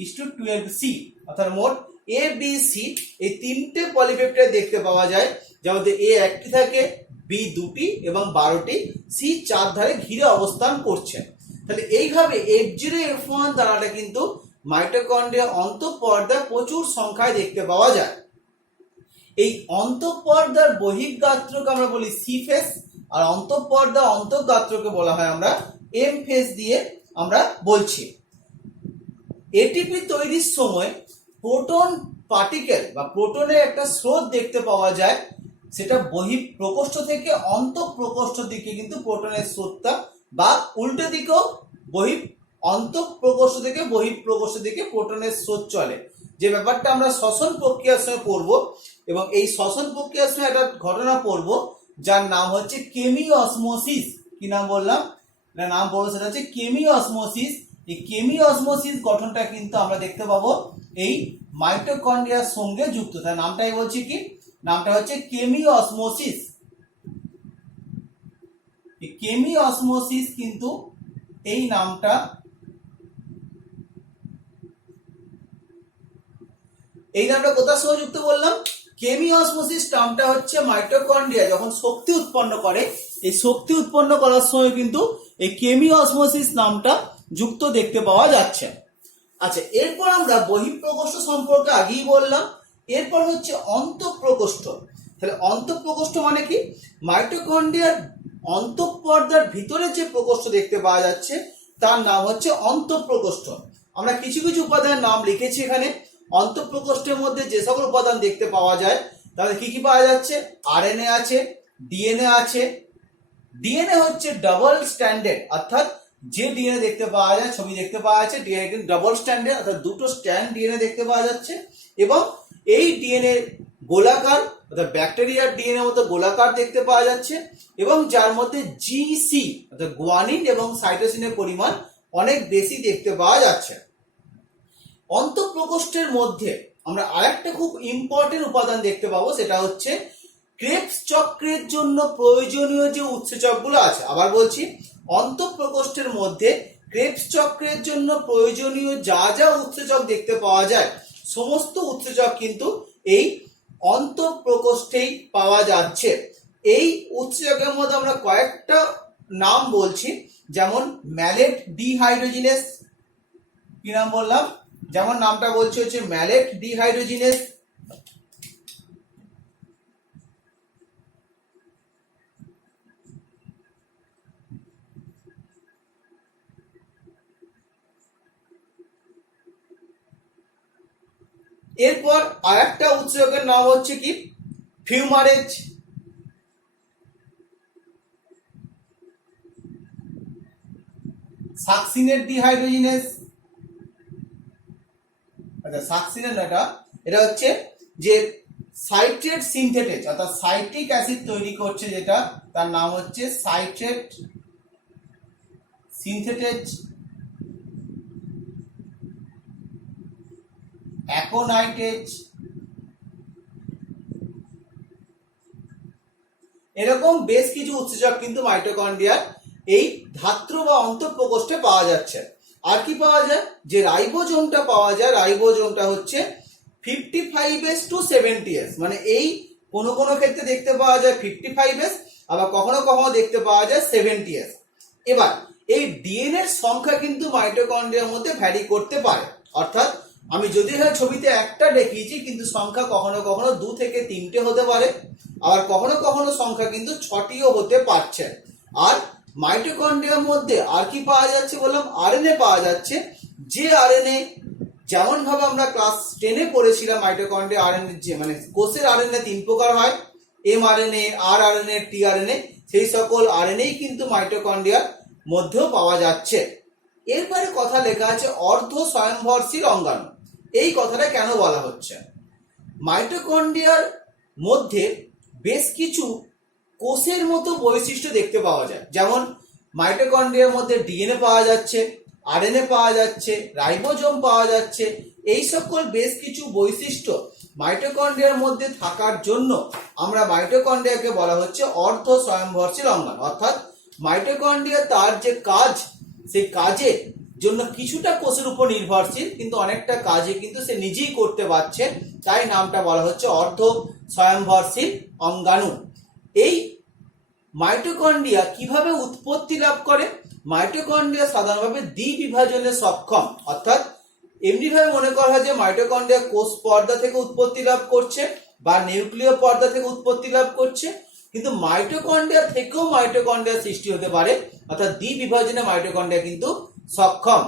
12C, অর্থাৎ মোট A, B, C এই 3টে পলিপেপটাইড দেখতে পাওয়া যায়, যার মধ্যে A একটি থাকে, B 2টি এবং 12টি, C 4 ধারে ঘিরে অবস্থান করছে। তাহলে এইভাবে F0 F1 দ্বারাটা কিন্তু মাইটোকন্ড্রিয়া অন্তঃপর্দায় প্রচুর সংখ্যায় দেখতে পাওয়া যায়। এই অন্তঃপর্দার বহিঃগাত্রকে আমরা বলি সি ফেস, আর অন্তঃপর্দা অন্তঃগাত্রকে বলা হয় আমরা এম ফেস দিয়ে আমরা বলছি। এটিপি তৈরির সময় প্রোটন পার্টিকেল বা প্রোটনের একটা স্রোত দেখতে পাওয়া যায়, সেটা বহিঃপ্রকোষ্ঠ থেকে অন্তঃপ্রকোষ্ঠ দিকে কিন্তু প্রোটনের স্রোতটা, বা উল্টো দিকেও অন্তঃপ্রকোষ্ঠ থেকে বহিঃপ্রকোষ্ঠ দিকে প্রোটনের স্রোত চলে। যে ব্যাপারটা আমরা শ্বসন প্রক্রিয়ার সময় পড়বো, এবং এই শ্বসন প্রক্রিয়ার সময় একটা ঘটনা পড়বো যার নাম হচ্ছে কেমিওসমোসিস। কি নাম বললাম? নাম বলবো, সেটা হচ্ছে কেমিওসমোসিস। এই কেমিওসমোসিস গঠনটা কিন্তু আমরা দেখতে পাবো এই মাইটোকন্ড্রিয়ার সঙ্গে যুক্ত। তার নামটাই বলছি কি? নামটা হচ্ছে কেমিওসমোসিস। এই কেমিওসমোসিস কিন্তু এই নামটা কোথার সঙ্গে যুক্ত বললাম? কেমিওসমোসিস টার্মটা হচ্ছে মাইটোকন্ড্রিয়া যখন শক্তি উৎপন্ন করে, এই শক্তি উৎপন্ন করার সময় কিন্তু এই কেমিওসমোসিস নামটা যুক্ত দেখতে পাওয়া যাচ্ছে। আচ্ছা, এরপর আমরা বহিঃপ্রকোষ্ঠ সম্পর্কে আগেই বললাম। এরপর হচ্ছে অন্তঃপ্রকোষ্ঠ। তাহলে অন্তঃপ্রকোষ্ঠ মানে কি? মাইটোকন্ড্রিয়ার অন্তঃপর্দার ভিতরে যে প্রকোষ্ঠ দেখতে পাওয়া যাচ্ছে তার নাম হচ্ছে অন্তঃপ্রকোষ্ঠ। আমরা কিছু কিছু উপাদানের নাম লিখেছি এখানে। অন্তঃপ্রকোষ্ঠের মধ্যে যে সকল উপাদান দেখতে পাওয়া যায়, তাহলে কি কি পাওয়া যাচ্ছে? আরএনএ আছে, ডিএনএ আছে। ডিএনএ হচ্ছে ডাবল স্ট্যান্ডার্ড, অর্থাৎ যে ডিএনএ দেখতে পাওয়া যায়, ছবি দেখতে পাওয়া যাচ্ছে, ডিএনএ কিন্তু ডাবল স্ট্যান্ডার্ড, অর্থাৎ দুটো স্ট্র্যান্ড ডিএনএ দেখতে পাওয়া যাচ্ছে। এবং এই ডিএনএ গোলাকার, অর্থাৎ ব্যাকটেরিয়ার ডিএনএ মতো গোলাকার দেখতে পাওয়া যাচ্ছে, এবং যার মধ্যে জিসি অর্থাৎ গুয়ানিন এবং সাইটোসিনের পরিমাণ অনেক বেশি দেখতে পাওয়া যাচ্ছে। অন্তঃপ্রকোষ্ঠের মধ্যে আমরা আরেকটা খুব ইম্পর্টেন্ট উপাদান দেখতে পাবো, সেটা হচ্ছে ক্রেবস চক্রের জন্য প্রয়োজনীয় যে উৎসেচকগুলো আছে। আবার বলছি, অন্তঃপ্রকোষ্ঠের মধ্যে ক্রেবস চক্রের জন্য প্রয়োজনীয় যা যা উৎসেচক দেখতে পাওয়া যায়, সমস্ত উৎসেচক কিন্তু এই অন্তঃপ্রকোষ্ঠেই পাওয়া যাচ্ছে। এই উৎসেচকের মধ্যে আমরা কয়েকটা নাম বলছি, যেমন ম্যালেট ডিহাইড্রোজিনেস। কি নাম বললাম? যেমন নামটা বলছি হচ্ছে ম্যালেট ডিহাইড্রোজিনেস। এরপর আরেকটা উৎসেচকের নাম হচ্ছে কি? ফিউমারেজ। Succinate dehydrogenase. আচ্ছা, সাকসিনেট না, এটা হচ্ছে যে সাইট্রেট সিনথেটেজ, অর্থাৎ সাইট্রিক অ্যাসিড তৈরি করছে যেটা, তার নাম হচ্ছে সাইট্রেট সিনথেটেজ, অ্যাকোনাইটেজ। এরকম বেশ কিছু উৎসেচক কিন্তু মাইটোকন্ড্রিয়ার এই ধাত্র বা অন্তঃপ্রকোষ্ঠে পাওয়া যাচ্ছে। আর কি পাওয়া যায়, যে রাইবোজোমটা পাওয়া যায়, রাইবোজোমটা হচ্ছে 55s to 70s, মানে এই কোনো কোনো ক্ষেত্রে দেখতে পাওয়া যায় 55s, আবার কখনো কখনো দেখতে পাওয়া যায় 70s। এবার এই ডিএনএর সংখ্যা কিন্তু মাইটোকন্ড্রিয়ার মধ্যে ভ্যারি করতে পারে, অর্থাৎ আমি যদি এখানে ছবিতে একটা দেখিয়েছি, কিন্তু সংখ্যা কখনো কখনো 2 থেকে 3টে হতে পারে, আবার কখনো কখনো সংখ্যা কিন্তু 6টিও হতে পারছে। আর মাইটোকন্ড্রিয়ার মধ্যে আর কি পাওয়া যাচ্ছে বললাম, আরএনএ পাওয়া যাচ্ছে। যে আরএনএ যেমন ভাবে আমরা ক্লাস 10-এ পড়েছিলাম, মাইটোকন্ড্রিয়া আরএনএ যে মানে কোষের আরএনএ 3 প্রকার হয়, এমআরএনএ, আরআরএনএ, টিআরএনএ, সেই সকল আরএনএই কিন্তু মাইটোকন্ড্রিয়ার মধ্যেও পাওয়া যাচ্ছে। এরপরে কথা লেখা আছে অর্ধ স্বয়ংভরশীল অঙ্গাণু। এই কথাটা কেন বলা হচ্ছে, মাইটোকন্ড্রিয়ার মধ্যে বেশ কিছু কোষের মতো বৈশিষ্ট্য দেখতে পাওয়া যায়। যেমন মাইটোকন্ড্রিয়ার মধ্যে ডিএনএ পাওয়া যাচ্ছে, আরএনএ পাওয়া যাচ্ছে, রাইবোজোম পাওয়া যাচ্ছে। এই সকল বেশ কিছু বৈশিষ্ট্য মাইটোকন্ড্রিয়ার মধ্যে থাকার জন্য আমরা মাইটোকন্ড্রিয়াকে বলা হচ্ছে অর্ধ স্বয়ংভরশীল অঙ্গাণু। অর্থাৎ মাইটোকন্ড্রিয়া তার যে কাজ, সেই কাজের জন্য কিছুটা কোষের উপর নির্ভরশীল, কিন্তু অনেকটা কাজে কিন্তু সে নিজেই করতে পারছে, তাই নামটা বলা হচ্ছে অর্ধ স্বয়ংভরশীল অঙ্গাণু। এই মাইটোকন্ড্রিয়া কিভাবে উৎপত্তি লাভ করে, মাইটোকন্ড্রিয়া সাধারণভাবে দ্বিবিভাজনে সক্ষম, অর্থাৎ এমনিভাবে মনে করা হয় যে মাইটোকন্ড্রিয়া কোষ পর্দা থেকে উৎপত্তি লাভ করছে বা নিউক্লিয় পর্দা থেকে উৎপত্তি লাভ করছে, কিন্তু মাইটোকন্ড্রিয়া থেকেও মাইটোকন্ড্রিয়া সৃষ্টি হতে পারে, অর্থাৎ দ্বিবিভাজনে মাইটোকন্ড্রিয়া কিন্তু সক্ষম।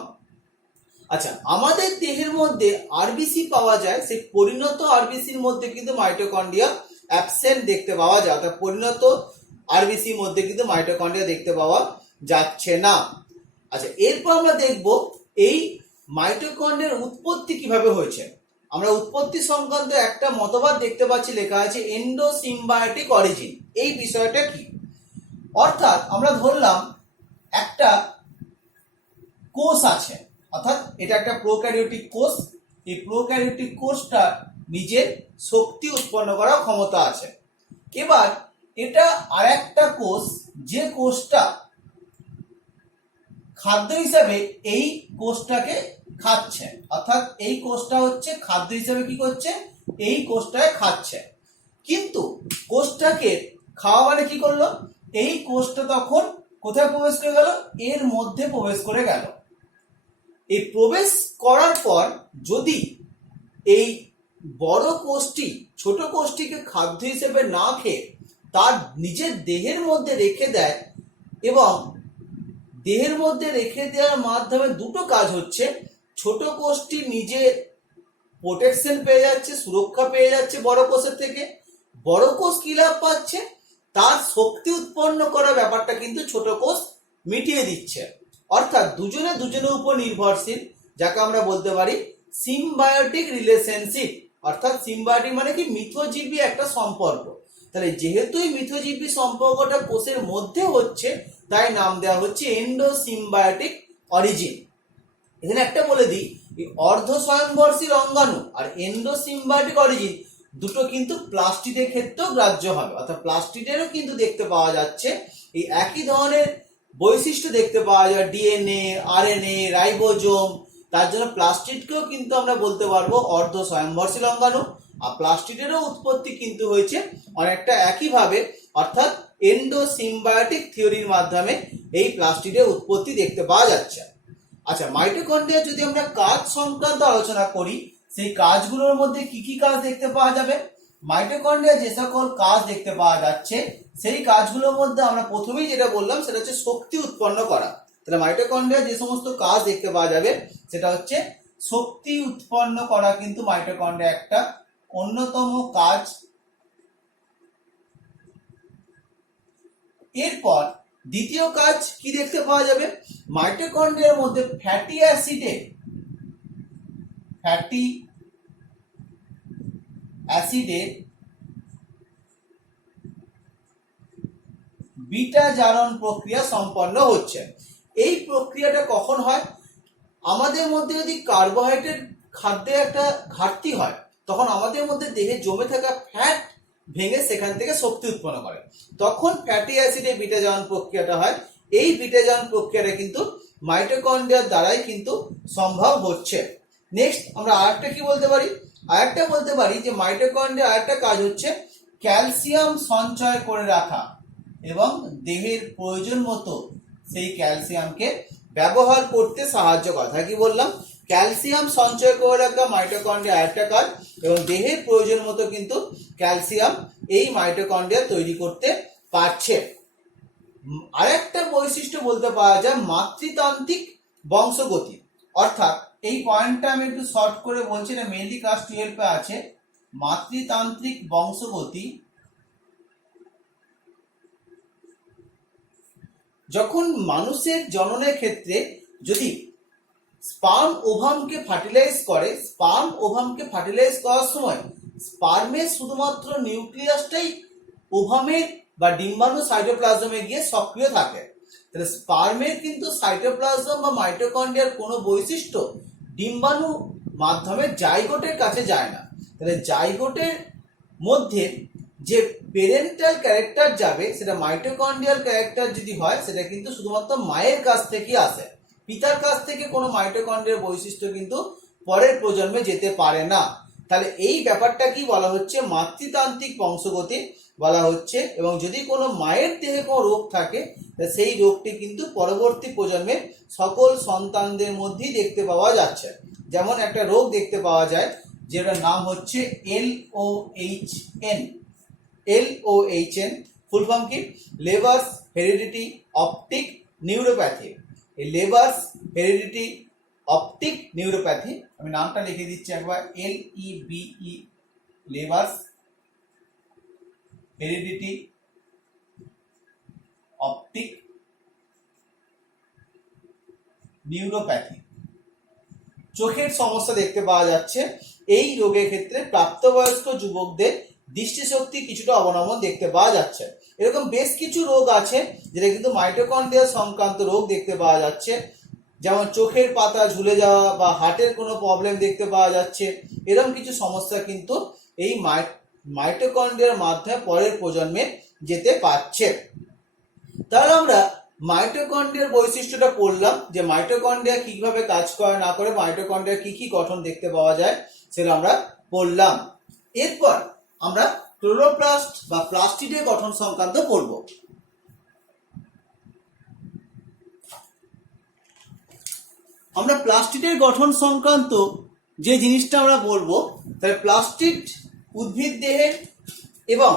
আচ্ছা, আমাদের দেহের মধ্যে আরবিসি পাওয়া যায়, সেই পরিণত আরবিসির মধ্যে কিন্তু মাইটোকন্ড্রিয়া অ্যাবসেন্ট দেখতে পাওয়া যায়, অর্থাৎ পরিণত আরবিসির মধ্যে কিন্তু মাইটোকন্ড্রিয়া দেখতে পাওয়া যাচ্ছে না। আচ্ছা, এরপর আমরা দেখব এই মাইটোকন্ড্রিয়ার উৎপত্তি কিভাবে হয়েছে। আমরা উৎপত্তি সংক্রান্ত একটা মতবাদ দেখতে পাচ্ছি, লেখা আছে এন্ডোসিম্বায়োটিক অরিজিন। এই বিষয়টা কি, অর্থাৎ আমরা ধরলাম একটা কোষ আছে, অর্থাৎ এটা একটা প্রোক্যারিওটিক কোষ। এই প্রোক্যারিওটিক কোষটা নিজের শক্তি উৎপন্ন করার ক্ষমতা আছে। এবার এটা আর একটা কোষ, যে কোষটা খাদ্য হিসাবে এই কোষটাকে খাচ্ছে, অর্থাৎ এই কোষটা হচ্ছে খাদ্য হিসাবে কি করছে, এই কোষটাকে খাচ্ছে। কিন্তু কোষটাকে খাওয়া মানে কি করলো, এই কোষটা তখন কোথায় প্রবেশ করে গেল, এর মধ্যে প্রবেশ করে গেল। এই প্রবেশ করার পর যদি এই বড় কোষটি ছোট কোষটিকে খাদ্য হিসেবে না খেয়ে তার নিজের দেহের মধ্যে রেখে দেয়, এবং দেহের মধ্যে রেখে দেওয়ার মাধ্যমে দুটো কাজ হচ্ছে, ছোট কোষটি নিজে প্রোটেকশন পেয়ে যাচ্ছে, সুরক্ষা পেয়ে যাচ্ছে বড় কোষের থেকে। বড় কোষ কি লাভ পাচ্ছে, তার শক্তি উৎপন্ন করার ব্যাপারটা কিন্তু ছোট কোষ মিটিয়ে দিচ্ছে। অর্থাৎ দুজনে দুজনের উপর নির্ভরশীল, যাকে আমরা বলতে পারি সিম্বায়োটিক রিলেশনশিপ। অর্থাৎ সিম্বায়োটিক মানে কি, মিথজীবী একটা সম্পর্ক। তাহলে যেহেতু এই মিথজীবী সম্পর্কটা কোষের মধ্যে হচ্ছে, তাই নাম দেওয়া হচ্ছে এন্ডোসিম্বায়োটিক অরিজিন। এখানে একটা বলে দিই, এই অর্ধ স্বয়ংভরশীল অঙ্গাণু আর এন্ডোসিম্বায়োটিক অরিজিন দুটো কিন্তু প্লাস্টিডের ক্ষেত্রেও গ্রাহ্য হবে, অর্থাৎ প্লাস্টিডেরও কিন্তু দেখতে পাওয়া যাচ্ছে এই একই ধরনের বৈশিষ্ট্য দেখতে পাওয়া যায়, ডিএনএ, আরএনএ, রাইবোজোম। তার জন্য প্লাস্টিডকেও কিন্তু আমরা বলতে পারবো অর্ধ স্বয়ংভরশীল অঙ্গাণু। আর প্লাস্টিডেরও উৎপত্তি কিন্তু হয়েছে অনেকটা একইভাবে, অর্থাৎ এন্ডোসিম্বায়োটিক থিওরির মাধ্যমে এই প্লাস্টিডের উৎপত্তি দেখতে পাওয়া যাচ্ছে। আচ্ছা, মাইটোকন্ড্রিয়া যদি আমরা কাজ সংক্রান্ত আলোচনা করি, সেই কাজগুলোর মধ্যে কি কি কাজ দেখতে পাওয়া যাবে, মাইটোকন্ড্রিয়া যে সকল কাজ দেখতে পাওয়া যাচ্ছে, সেই কাজগুলোর মধ্যে আমরা প্রথমেই যেটা বললাম সেটা হচ্ছে শক্তি উৎপন্ন করা। তাহলে মাইটোকন্ড্রিয়া যে সমস্ত কাজ দেখতে পাওয়া যাবে সেটা হচ্ছে শক্তি উৎপন্ন করা, কিন্তু মাইটোকন্ড্রিয়া একটা অন্যতম কাজ। এরপর দ্বিতীয় কাজ কি দেখতে পাওয়া যাবে, মাইটোকন্ড্রিয়ার মধ্যে ফ্যাটি অ্যাসিডের বিটা জারণ প্রক্রিয়া সম্পন্ন হচ্ছে। এই প্রক্রিয়াটা কখন হয়, আমাদের মধ্যে যদি কার্বোহাইড্রেট খাদ্যে একটা ঘাটতি হয়, তখন আমাদের মধ্যে দেহে জমে থাকা ফ্যাট ভেঙে সেখান থেকে শক্তি উৎপন্ন করে, তখন ফ্যাটি অ্যাসিডের বিটা জারণ প্রক্রিয়াটা হয়। এই বিটাজারণ প্রক্রিয়াটা কিন্তু মাইটোকন্ড্রিয়ার দ্বারাই কিন্তু সম্ভব হচ্ছে। নেক্সট আমরা আরেকটা কি বলতে পারি, আরেকটা বলতে পারি যে মাইটোকন্ড্রিয়ার আরেকটা কাজ হচ্ছে ক্যালসিয়াম সঞ্চয় করে রাখা এবং দেহের প্রয়োজন মতো সেই ক্যালসিয়ামকে ব্যবহার করতে সাহায্য করা। তাই কি বললাম, ক্যালসিয়াম সঞ্চয় করে রাখা মাইটোকন্ড্রিয়া আরেকটা কাজ, এবং দেহের প্রয়োজন মতো কিন্তু ক্যালসিয়াম এই মাইটোকন্ড্রিয়া তৈরি করতে পারছে। আরেকটা বৈশিষ্ট্য বলতে পারা যায় মাতৃতান্ত্রিক বংশগতি, অর্থাৎ এই পয়েন্টটা আমি একটু শর্ট করে বলছি, এটা মেনলি ক্লাস 12 আছে। মাতৃতান্ত্রিক বংশগতি যখন মানুষের জননের ক্ষেত্রে যদি স্পার্ম ওভামকে ফার্টিলাইজ করে, স্পার্ম ওভামকে ফার্টিলাইজ করার সময় স্পার্মের শুধুমাত্র নিউক্লিয়াসটাই ওভামের বা ডিম্বাণু সাইটোপ্লাজমে গিয়ে সক্রিয় থাকে। তাহলে স্পার্মের কিন্তু সাইটোপ্লাজম বা মাইটোকন্ড্রিয়ার কোনো বৈশিষ্ট্য ডিম্বাণু মাধ্যমে জাইগোটের কাছে যায় না। তাহলে জাইগোটের মধ্যে যে প্যারেন্টাল ক্যারেক্টার যাবে সেটা মাইটোকন্ড্রিয়াল ক্যারেক্টার যদি হয় সেটা কিন্তু শুধুমাত্র মায়ের কাছ থেকে আসে, পিতার কাছ থেকে কোনো মাইটোকন্ড্রিয়ার বৈশিষ্ট্য কিন্তু পরের প্রজন্মে যেতে পারে না। তাহলে এই ব্যাপারটা কি বলা হচ্ছে, মাতৃতান্ত্রিক বংশগতি বলা হচ্ছে। এবং যদি কোনো মায়ের দেহে কোনো রোগ থাকে সেই রোগটি কিন্তু পরবর্তী প্রজন্মে সকল সন্তানদের মধ্যেই দেখতে পাওয়া যাচ্ছে। যেমন একটা রোগ দেখতে পাওয়া যায় যেটার নাম হচ্ছে LOHN। LOHN ফুল ফর্ম কি, লেবার্স হেরিডিটি অপটিক নিউরোপ্যাথি। এই লেবার্স হেরিডিটি অপটিক নিউরোপ্যাথি, আমি নামটা লিখে দিচ্ছি একবার, LEBE, labours heredity optic neuropathy. চোখের সমস্যা দেখতে পাওয়া যাচ্ছে। এই রোগের ক্ষেত্রে প্রাপ্তবয়স্ক যুবকদের দৃষ্টিশক্তি কিছুটা অবনমন দেখতে পাওয়া যাচ্ছে। এরকম বেশ কিছু রোগ আছে যেটা কিন্তু মাইটোকন্ড্রিয়া সংক্রান্ত রোগ দেখতে পাওয়া যাচ্ছে, যেমন চোখের পাতা ঝুলে যাওয়া বা হার্টের কোনো প্রবলেম দেখতে পাওয়া যাচ্ছে। এরকম কিছু সমস্যা কিন্তু এই মাইটোকন্ড্রিয়ার মাধ্যমে পরের প্রজন্মে যেতে পারছে। তাহলে আমরা মাইটোকন্ড্রিয়ার বৈশিষ্ট্যটা পড়লাম, যে মাইটোকন্ড্রিয়া কিভাবে কাজ করে না করে, মাইটোকন্ড্রিয়া কি কি গঠন দেখতে পাওয়া যায় সেটা আমরা পড়লাম। এরপর আমরা ক্লোরোপ্লাস্ট বা প্লাস্টিডের গঠন সংক্রান্ত পড়ব। আমরা প্লাস্টিডের গঠন সংক্রান্ত যে জিনিসটা আমরা বলবো, তাহলে প্লাস্টিড উদ্ভিদ দেহের এবং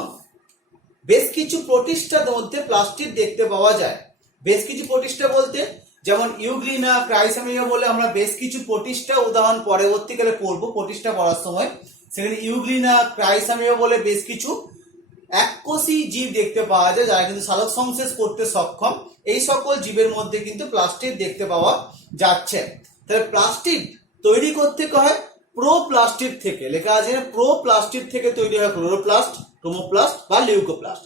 বেশ কিছু প্রোটিস্টার মধ্যে প্লাস্টিড দেখতে পাওয়া যায়। বেশ কিছু প্রোটিস্টা বলতে যেমন ইউগ্লিনা, ক্রাইসামিয়া বলে আমরা বেশ কিছু প্রোটিস্টা উদাহরণ পরবর্তীকালে পড়বো প্রোটিস্টা পড়ার সময়। সেখানে ইউগ্লিনা, ক্রাইসামিয়া বলে বেশ কিছু এককোষী জীব দেখতে পাওয়া যায় যারা কিন্তু সালোক সংশ্লেষ করতে সক্ষম। এই সকল জীবের মধ্যে কিন্তু প্লাস্টিড দেখতে পাওয়া যাচ্ছে। তাহলে প্লাস্টিড তৈরি করতে হয় প্রোপ্লাস্টিড থেকে, লেখা আছে প্রোপ্লাস্টিড থেকে তৈরি হয় ক্লোরোপ্লাস্ট, ক্রোমোপ্লাস্ট বা লিউকোপ্লাস্ট।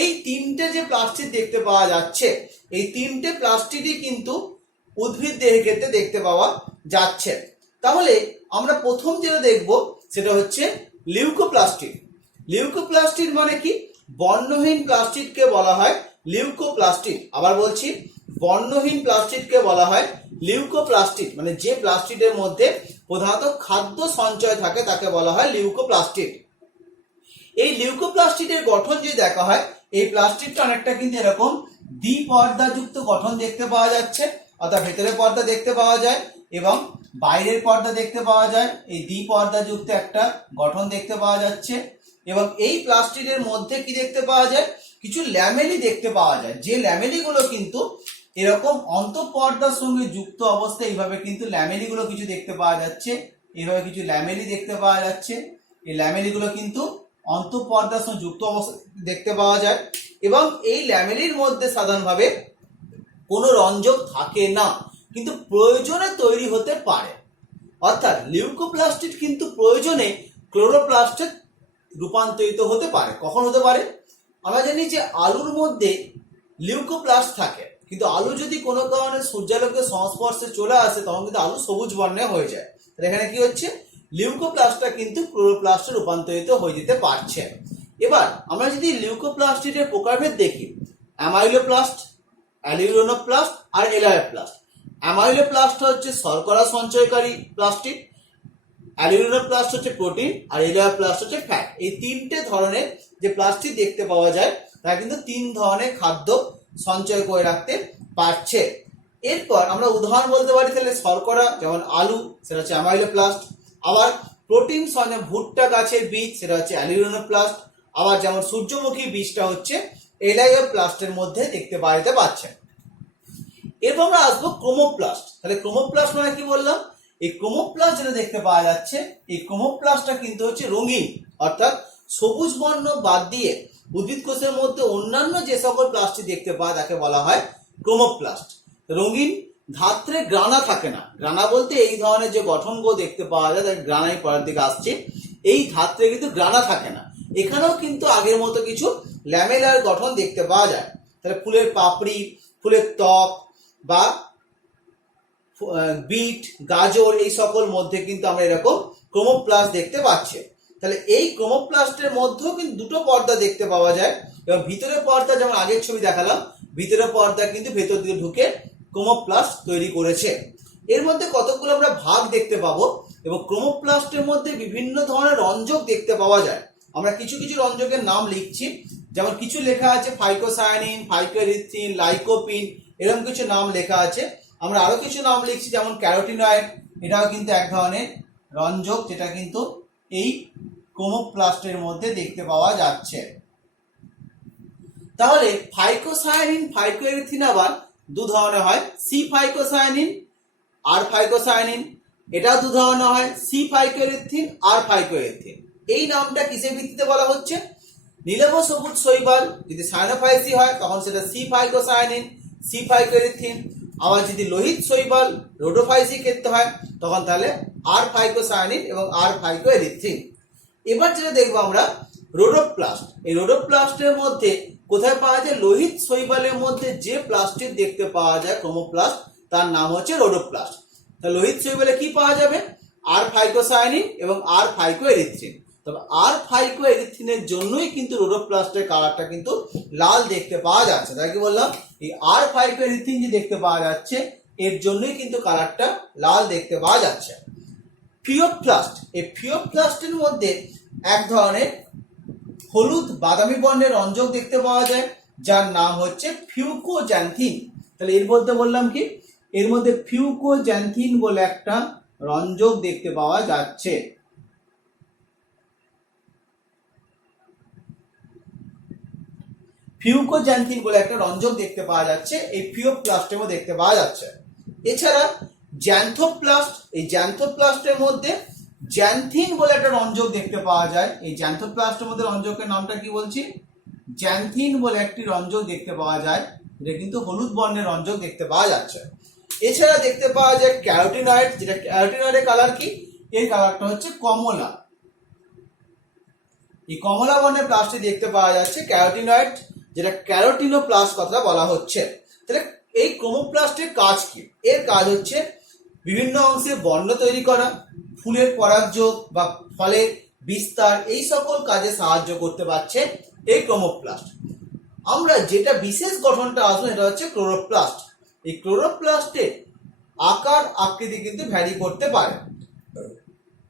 এই তিনটে যে প্লাস্টিড দেখতে পাওয়া যাচ্ছে, এই তিনটে প্লাস্টিডই কিন্তু উদ্ভিদ দেহের ক্ষেত্রে দেখতে পাওয়া যাচ্ছে। তাহলে আমরা প্রথম যেটা দেখব সেটা হচ্ছে লিউকোপ্লাস্টিড। লিউকোপ্লাস্টিড মানে কি, বর্ণহীন প্লাস্টিডকে বলা হয় লিউকোপ্লাস্টিড। আবার বলছি, বর্ণহীন প্লাস্টিডকে বলা হয় লিউকোপ্লাস্টিড। মানে যে প্লাস্টিডের মধ্যে প্রধানত খাদ্য সঞ্চয় থাকে তাকে বলা হয় লিউকোপ্লাস্টিড। এই লিউকোপ্লাস্টিডের গঠন যদি দেখা হয়, এই প্লাস্টিডটা অনেকটা কিন্তু এরকম দ্বিপর্দাযুক্ত গঠন দেখতে পাওয়া যাচ্ছে, অর্থাৎ ভেতরের পর্দা দেখতে পাওয়া যায় এবং বাইরের পর্দা দেখতে পাওয়া যায়। এই দ্বিপর্দাযুক্ত একটা গঠন দেখতে পাওয়া যাচ্ছে এবং এই প্লাস্টিডের মধ্যে কি দেখতে পাওয়া যায়, কিছু ল্যামেলি দেখতে পাওয়া যায়। যে ল্যামেলিগুলো কিন্তু এরকম অন্তঃপর্দার সঙ্গে যুক্ত অবস্থায় এইভাবে কিন্তু ল্যামেলিগুলো কিছু দেখতে পাওয়া যাচ্ছে। এইভাবে কিছু ল্যামেলি দেখতে পাওয়া যাচ্ছে। এই ল্যামেলিগুলো কিন্তু অন্তঃপর্দার সঙ্গে যুক্ত অবস্থায় দেখতে পাওয়া যায় এবং এই ল্যামেলির মধ্যে সাধারণভাবে কোনো রঞ্জক থাকে না, কিন্তু প্রয়োজনে তৈরি হতে পারে। অর্থাৎ লিউকোপ্লাস্টিড কিন্তু প্রয়োজনে ক্লোরোপ্লাস্টে রূপান্তরিত হতে পারে। কখন হতে পারে, আমরা জানি যে আলুর মধ্যে লিউকোপ্লাস্ট থাকে, কিন্তু আলু যদি কোনো কারণে সূর্যালোকের সংস্পর্শে চলে আসে তখন কিন্তু আলু সবুজ বর্ণে হয়ে যায়। এখানে কি হচ্ছে, লিউকোপ্লাস্টটা কিন্তু ক্লোরোপ্লাস্টে রূপান্তরিত হয়ে যেতে পারছে। এবার আমরা যদি লিউকোপ্লাস্টিডের প্রকারভেদ দেখি, অ্যামাইলোপ্লাস্ট, অ্যালিউরোনোপ্লাস্ট আর এলায়োপ্লাস্ট। অ্যামাইলোপ্লাস্ট হচ্ছে শর্করা সঞ্চয়কারী প্লাস্টিড, অ্যালিউরোনোপ্লাস্ট হচ্ছে প্রোটিন, আর এলায়োপ্লাস্ট হচ্ছে ফ্যাট। এই তিনটে ধরনের যে প্লাস্টিড দেখতে পাওয়া যায় তারা কিন্তু তিন ধরনের খাদ্য সঞ্চয় করে রাখতে পারছে। এরপর আমরা উদাহরণ বলতে পারি তাহলে শর্করা, যেমন আলু, সেটা হচ্ছে অ্যামাইলোপ্লাস্ট। আবার প্রোটিন ভুট্টা গাছের বীজ, সেটা হচ্ছে অ্যালিউরোনোপ্লাস্ট। আবার যেমন সূর্যমুখী বীজটা হচ্ছে এলায়োপ্লাস্টের মধ্যে দেখতে পাওয়া যেতে পারছে। এরপর আমরা আসবো ক্রোমোপ্লাস্ট। তাহলে ক্রোমোপ্লাস্ট মানে কি বললাম? এই ক্রোমোপ্লাস্ট যেটা দেখতে পাওয়া যাচ্ছে, এই ক্রোমোপ্লাস্টটা কিন্তু হচ্ছে রঙিন, অর্থাৎ সবুজ বর্ণ বাদ দিয়ে উদ্ভিদ কোষের মধ্যে অন্যান্য যে সকল প্লাস্টিক দেখতে পাওয়া তাকে বলা হয় ক্রোমোপ্লাস্ট। রঙিন, ধাত্রে গ্রানা থাকে না। গ্রানা বলতে এই ধরনের যে গঠনগুলো দেখতে পাওয়া যায়, তার গ্রানাই পরের দিকে আসছে। এই ধাত্রে কিন্তু গ্রানা থাকে না। এখানেও কিন্তু আগের মতো কিছু ল্যামেলার গঠন দেখতে পাওয়া যায়। তাহলে ফুলের পাপড়ি, ফুলের ত্বক বা বিট, গাজর, এই সকল মধ্যে কিন্তু আমরা এরকম ক্রোমোপ্লাস্ট দেখতে পাচ্ছি। তাহলে এই ক্রোমোপ্লাস্টের মধ্যেও কিন্তু দুটো পর্দা দেখতে পাওয়া যায়, এবং ভিতরের পর্দা যেমন আগের ছবি দেখালাম, ভিতরের পর্দা কিন্তু ভেতর দিকে ঢুকে ক্রোমোপ্লাস্ট তৈরি করেছে। এর মধ্যে কতগুলো আমরা ভাগ দেখতে পাবো, এবং ক্রোমোপ্লাস্টের মধ্যে বিভিন্ন ধরনের রঞ্জক দেখতে পাওয়া যায়। আমরা কিছু কিছু রঞ্জকের নাম লিখছি, যেমন কিছু লেখা আছে ফাইকোসায়ানিন, ফাইকোএরিথ্রিন, লাইকোপিন, এরকম কিছু নাম লেখা আছে। আমরা আরো কিছু নাম লিখছি, যেমন ক্যারোটিনয়েড, এটাও কিন্তু এক ধরনের রঞ্জক, যেটা কিন্তু এই ক্রোমোপ্লাস্টের মধ্যে দেখতে পাওয়া যাচ্ছে। তাহলে ফাইকোসায়ানিন, ফাইকোএরিথ্রিন আবার দু ধরনের হয়, সি ফাইকোসায়ানিন আর ফাইকোসায়ানিন। এটা দু ধরনের হয়, সি ফাইকোএরিথ্রিন আর ফাইকোএরিথ্রিন। এই নামটা কিসের ভিত্তিতে বলা হচ্ছে? নীলাভ সবুজ শৈবাল যদি সায়ানোফাইসি হয় তখন সেটা সি ফাইকোসায়ানিন, সি ফাইকোএরিথ্রিন। আবার যদি লোহিত শৈবাল রোডোফাইসি ক্ষেত্রে হয় তখন তাহলে আর ফাইকোসায়ানিন এবং আর ফাইকোএরিথ্রিন। এবার যেটা দেখবো আমরা রোডোপ্লাস্ট। এই রোডোপ্লাস্টের মধ্যে কোথায় পাওয়া যায়? লোহিত শৈবালের মধ্যে যে প্লাস্টিক দেখতে পাওয়া যায় ক্রোমোপ্লাস্ট, তার নাম হচ্ছে রোডোপ্লাস্ট। তা লোহিত শৈবালে কি পাওয়া যাবে? আর ফাইকোসায়ানিন এবং আর ফাইকোএরিথ্রিন। তবে আর ফাইকোএরিথ্রিনের জন্যই কিন্তু রোডোপ্লাস্টের কালারটা কিন্তু লাল দেখতে পাওয়া যাচ্ছে। তাই কি বললাম, এই আর ফাইকোএরিথ্রিন যে দেখতে পাওয়া যাচ্ছে এর জন্যই কিন্তু কালারটা লাল দেখতে পাওয়া যাচ্ছে। ফিওপ্লাস্ট, এই ফিওপ্লাস্টের মধ্যে এক ধরনের হলুদ বাদামি বর্ণের রঞ্জক দেখতে পাওয়া যায়, যার নাম হচ্ছে ফিউকোজ্যান্থিন। তাহলে এর বলতে বললাম কি, এর মধ্যে ফিউকোজ্যান্থিন বলে একটা রঞ্জক দেখতে পাওয়া যাচ্ছে। ফিউকোজ্যান্থিন বলে একটা রঞ্জক দেখতে পাওয়া যাচ্ছে, এই ফিওপ্লাস্টের মধ্যে দেখতে পাওয়া যাচ্ছে। এছাড়া জ্যান্থোপ্লাস্ট, এই জ্যান্থোপ্লাস্টের মধ্যে জ্যান্থিন বলে একটা রঞ্জক দেখতে পাওয়া যায়। এই জ্যান্থোপ্লাস্টের মধ্যে রঞ্জকের নামটা কি বলছি? জ্যান্থিন বলে একটি রঞ্জক দেখতে পাওয়া যায়, এটা কিন্তু হলুদ বর্ণের রঞ্জক দেখতে পাওয়া যাচ্ছে। এছাড়া দেখতে পাওয়া যায় ক্যারোটিনয়েড, যেটা ক্যারোটিনয়েডের কালার কি? এর কালারটা হচ্ছে কমলা। এই কমলা বর্ণের প্লাস্টিক দেখতে পাওয়া যাচ্ছে ক্যারোটিনয়েড, যেটা ক্যারোটিনোপ্লাস্ট কথা বলা হচ্ছে। তাহলে এই ক্রোমোপ্লাস্টের কাজ কি? এর কাজ হচ্ছে বিভিন্ন অংশে বর্ণ তৈরি করা, ফুলের পরাগযোগ বা ফলের বিস্তার, এই সকল কাজে সাহায্য করতে পারছে এই ক্রোমোপ্লাস্ট। আমরা যেটা বিশেষ গঠনটা আসবে এটা হচ্ছে ক্লোরোপ্লাস্ট। এই ক্লোরোপ্লাস্টের আকার আকৃতি কিন্তু ভ্যারি করতে পারে।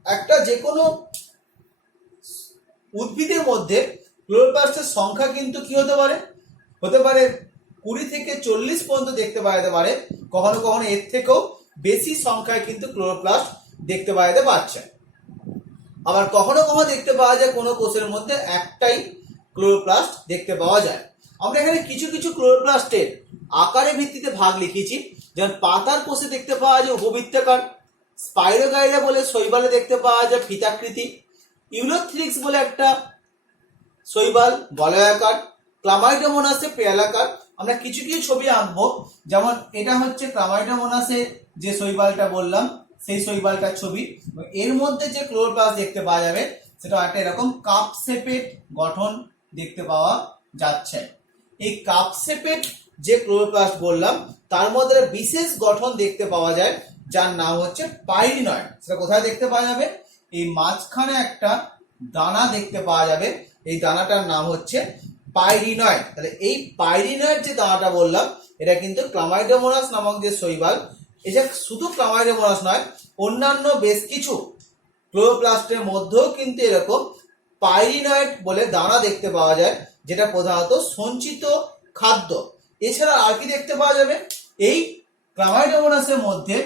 একটা যে কোনো উদ্ভিদের মধ্যে ক্লোরোপ্লাস্টের সংখ্যা কিন্তু কি হতে পারে? হতে পারে 20 থেকে 40 পর্যন্ত দেখতে পাওয়া যেতে পারে। কখনো কখনো এর থেকেও বেশি সংখ্যায় কিন্তু ক্লোরোপ্লাস্ট দেখতে পাওয়া যেতে পারছে। আবার কখনো কখনো দেখতে পাওয়া যায় কোনো কোষের মধ্যে একটাই ক্লোরোপ্লাস্ট দেখতে পাওয়া যায়। আমরা এখানে কিছু কিছু ক্লোরোপ্লাস্টের আকারের ভিত্তিতে ভাগ লিখেছি। যেমন পাতার কোষে দেখতে পাওয়া যায় উপবৃত্তাকার, স্পাইরোগাইরা বলে শৈবালে দেখতে পাওয়া যায় ফিতাকৃতি, ইউলোথ্রিক্স বলে একটা শৈবাল বলয়াকার, ক্লামাইডোমোনাসে পেয়ালাকার। আমরা কিছু কিছু ছবি আঁকবো, যেমন এটা হচ্ছে ক্লামাইডোমোনাসে যে শৈবালটা বললাম সেই শৈবালটার ছবি। এর মধ্যে যে ক্লোরোপ্লাস্ট দেখতে পাওয়া যাবে সেটা একটা এরকম কাপ শেপের গঠন দেখতে পাওয়া যাচ্ছে। এই কাপ শেপের যে ক্লোরোপ্লাস্ট বললাম তার মধ্যে বিশেষ গঠন দেখতে পাওয়া যায় যার নাম হচ্ছে পাইরিনয়েড। সেটা কোথায় দেখতে পাওয়া যাবে? এই মাঝখানে একটা দানা দেখতে পাওয়া যাবে, এই দানাটার নাম হচ্ছে পাইরিনয়েড। তাহলে এই পাইরিনয়েড যে দানাটা বললাম এটা কিন্তু ক্লামাইডোমোনাস নামক যে শৈবাল, এটা শুধু ক্লামাইডোমোনাস নয়, অন্যান্য বেশ কিছু ক্লোরোপ্লাস্টের মধ্যেও কিন্তু এরকম পাইরিনয়েড বলে দানা দেখতে পাওয়া যায়, যেটা প্রধানত সঞ্চিত খাদ্য। এছাড়া আর কি দেখতে পাওয়া যাবে, এই ক্লামাইডোমোনাসের মধ্যে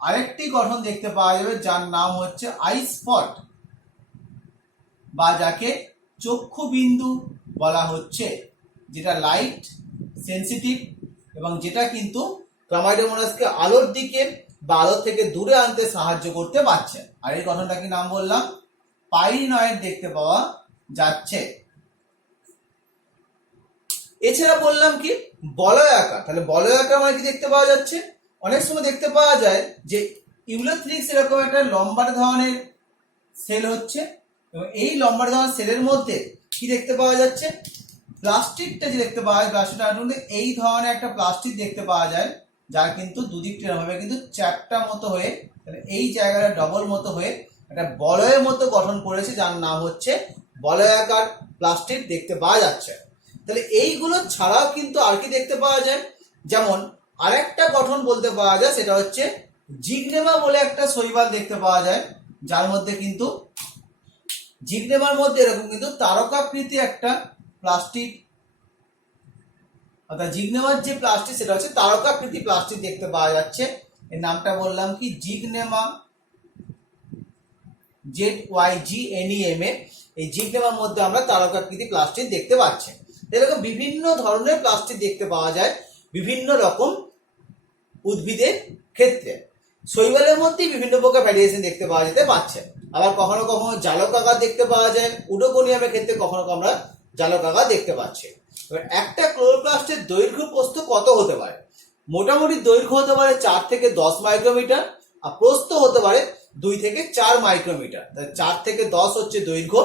আরেকটি গঠন দেখতে পাওয়া যাবে যার নাম হচ্ছে আই স্পট, বা যাকে চক্ষু বিন্দু বলা হচ্ছে, যেটা লাইট সেন্সিটিভ এবং যেটা কিন্তু ক্লামাইডোমোনাসকে আলোর দিকে বা আলোর থেকে দূরে আনতে সাহায্য করতে পারছে। আর এই গঠনটা কি নাম বললাম, পাইরিনয়েড দেখতে পাওয়া যাচ্ছে। এছাড়া বললাম কি বলয়াকার। তাহলে বলয়াকার মানে কি দেখতে পাওয়া যাচ্ছে, অনেক সময় দেখতে পাওয়া যায় যে ইউলোথ্রিক্স এরকম একটা লম্বা ধরনের সেল হচ্ছে, এবং এই লম্বা ধরনের সেলের মধ্যে কি দেখতে পাওয়া যাচ্ছে, প্লাস্টিকটা যে দেখতে পাওয়া যায়, প্লাস্টিকটার মধ্যে এই ধরনের একটা প্লাস্টিক দেখতে পাওয়া যায়, যার কিন্তু দুদিকটা এরকমভাবে কিন্তু চ্যাপ্টা মতো হয়ে, এই জায়গাটা ডবল মতো হয়ে একটা বলয়ের মতো গঠন করেছে, যার নাম হচ্ছে বলয়াকার প্লাস্টিক দেখতে পাওয়া যাচ্ছে। তাহলে এইগুলো ছাড়াও কিন্তু আর কি দেখতে পাওয়া যায়, যেমন আরেকটা গঠন বলতে পাওয়া যায়, সেটা হচ্ছে জিগনেমা বলে একটা শৈবাল দেখতে পাওয়া যায়, যার মধ্যে কিন্তু জিগনেমার মধ্যে এরকম কিন্তু তারকাকৃতি একটা প্লাস্টিক, অর্থাৎ জিগনেমার যে প্লাস্টিক সেটা হচ্ছে তারকাকৃতি প্লাস্টিক দেখতে পাওয়া যাচ্ছে। এর নামটা বললাম কি জিগনেমা, ZYGNEMA। এই জিগনেমার মধ্যে আমরা তারকাকৃতি প্লাস্টিক দেখতে পাচ্ছি। এরকম বিভিন্ন ধরনের প্লাস্টিক দেখতে পাওয়া যায় বিভিন্ন রকম উদ্ভিদের ক্ষেত্রে। শৈবালের মধ্যেই বিভিন্ন প্রকার ভ্যারিয়েশন দেখতে পাওয়া যেতে পারছে। আবার কখনো কখনো জালক আকার দেখতে পাওয়া যায়, উডোকোনিয়ামের ক্ষেত্রে কখনো আমরা জালক আকার দেখতে পাচ্ছি। এবার একটা ক্লোরোপ্লাস্টের দৈর্ঘ্য প্রস্থ কত হতে পারে? মোটামুটি দৈর্ঘ্য হতে পারে 4 থেকে 10 মাইক্রোমিটার, আর প্রস্থ হতে পারে 2 থেকে 4 মাইক্রোমিটার। 4 থেকে 10 হচ্ছে দৈর্ঘ্য,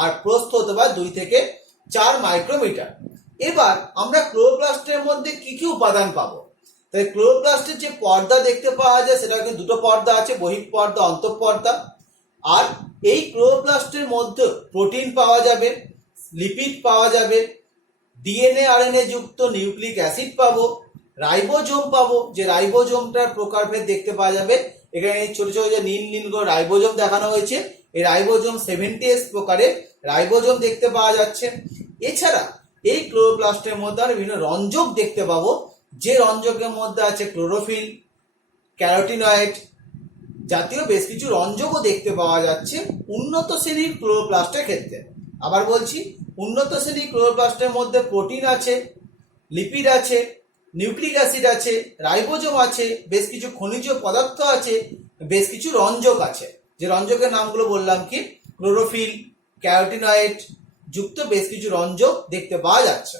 আর প্রস্থ হতে পারে 2 থেকে 4 মাইক্রোমিটার। এবার আমরা ক্লোরোপ্লাস্টের মধ্যে কি কি উপাদান পাবো? তাই ক্লোরোপ্লাস্টের যে পর্দা দেখতে পাওয়া যায় সেটা কিন্তু দুটো পর্দা আছে, বহিঃপর্দা, অন্তঃপর্দা। আর এই ক্লোরোপ্লাস্টের মধ্যে প্রোটিন পাওয়া যাবে, লিপিড পাওয়া যাবে, ডিএনএ আরএনএ যুক্ত নিউক্লিক অ্যাসিড পাবো, রাইবোজোম পাবো, যে রাইবোজোমটার প্রকারভেদ দেখতে পাওয়া যাবে। এখানে ছোট ছোট যে নীল নীল করে রাইবোজোম দেখানো হয়েছে, এই রাইবোজোম 70S প্রকারের রাইবোজোম দেখতে পাওয়া যাচ্ছে। এছাড়া এই ক্লোরোপ্লাস্টের মধ্যে আর বিভিন্ন রঞ্জক দেখতে পাবো, যে রঞ্জকের মধ্যে আছে ক্লোরোফিল, ক্যারোটিনয়েড জাতীয় বেশ কিছু রঞ্জকও দেখতে পাওয়া যাচ্ছে উন্নত শ্রেণীর ক্লোরোপ্লাস্টের ক্ষেত্রে। আবার বলছি, উন্নত শ্রেণীর ক্লোরোপ্লাস্টের মধ্যে প্রোটিন আছে, লিপিড আছে, নিউক্লিক অ্যাসিড আছে, রাইবোজোম আছে, বেশ কিছু খনিজ পদার্থ আছে, বেশ কিছু রঞ্জক আছে। যে রঞ্জকের নামগুলো বললাম কি ক্লোরোফিল, ক্যারোটিনয়েড যুক্ত বেশ কিছু রঞ্জক দেখতে পাওয়া যাচ্ছে।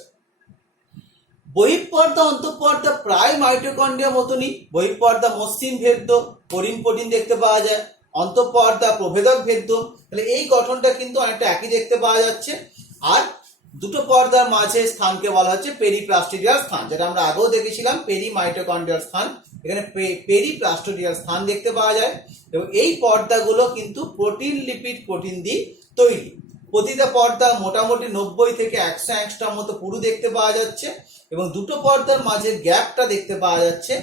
বহিঃপর্দা অন্তঃপর্দা প্রায় মাইটোকন্ড্রিয়া মতনই। বহিঃপর্দা মসৃণ ভেদ্য, কোরিন প্রোটিন দেখতে পাওয়া যায়, অন্তঃপর্দা প্রভেদক ভেদ্য। তাহলে এই গঠনটা কিন্তু অনেকটা একই দেখতে পাওয়া যাচ্ছে। আর দুটো পর্দার মাঝে স্থানকে বলা হচ্ছে পেরিপ্লাস্টিডিয়াল স্থান, যেটা আমরা আগেও দেখেছিলাম পেরি মাইটোকন্ড্রিয়াল স্থান। এখানে পেরিপ্লাস্টিডিয়াল স্থান দেখতে পাওয়া যায়, এবং এই পর্দাগুলো কিন্তু প্রোটিন, লিপিড, প্রোটিন দিয়ে তৈরি। প্রতিটা পর্দা মোটামুটি 90 থেকে 100 অ্যাংস্ট্রম মতো পুরু দেখতে পাওয়া যাচ্ছে, এবং দুটো পর্দার মাঝে গ্যাপটা দেখতে পাওয়া যাচ্ছে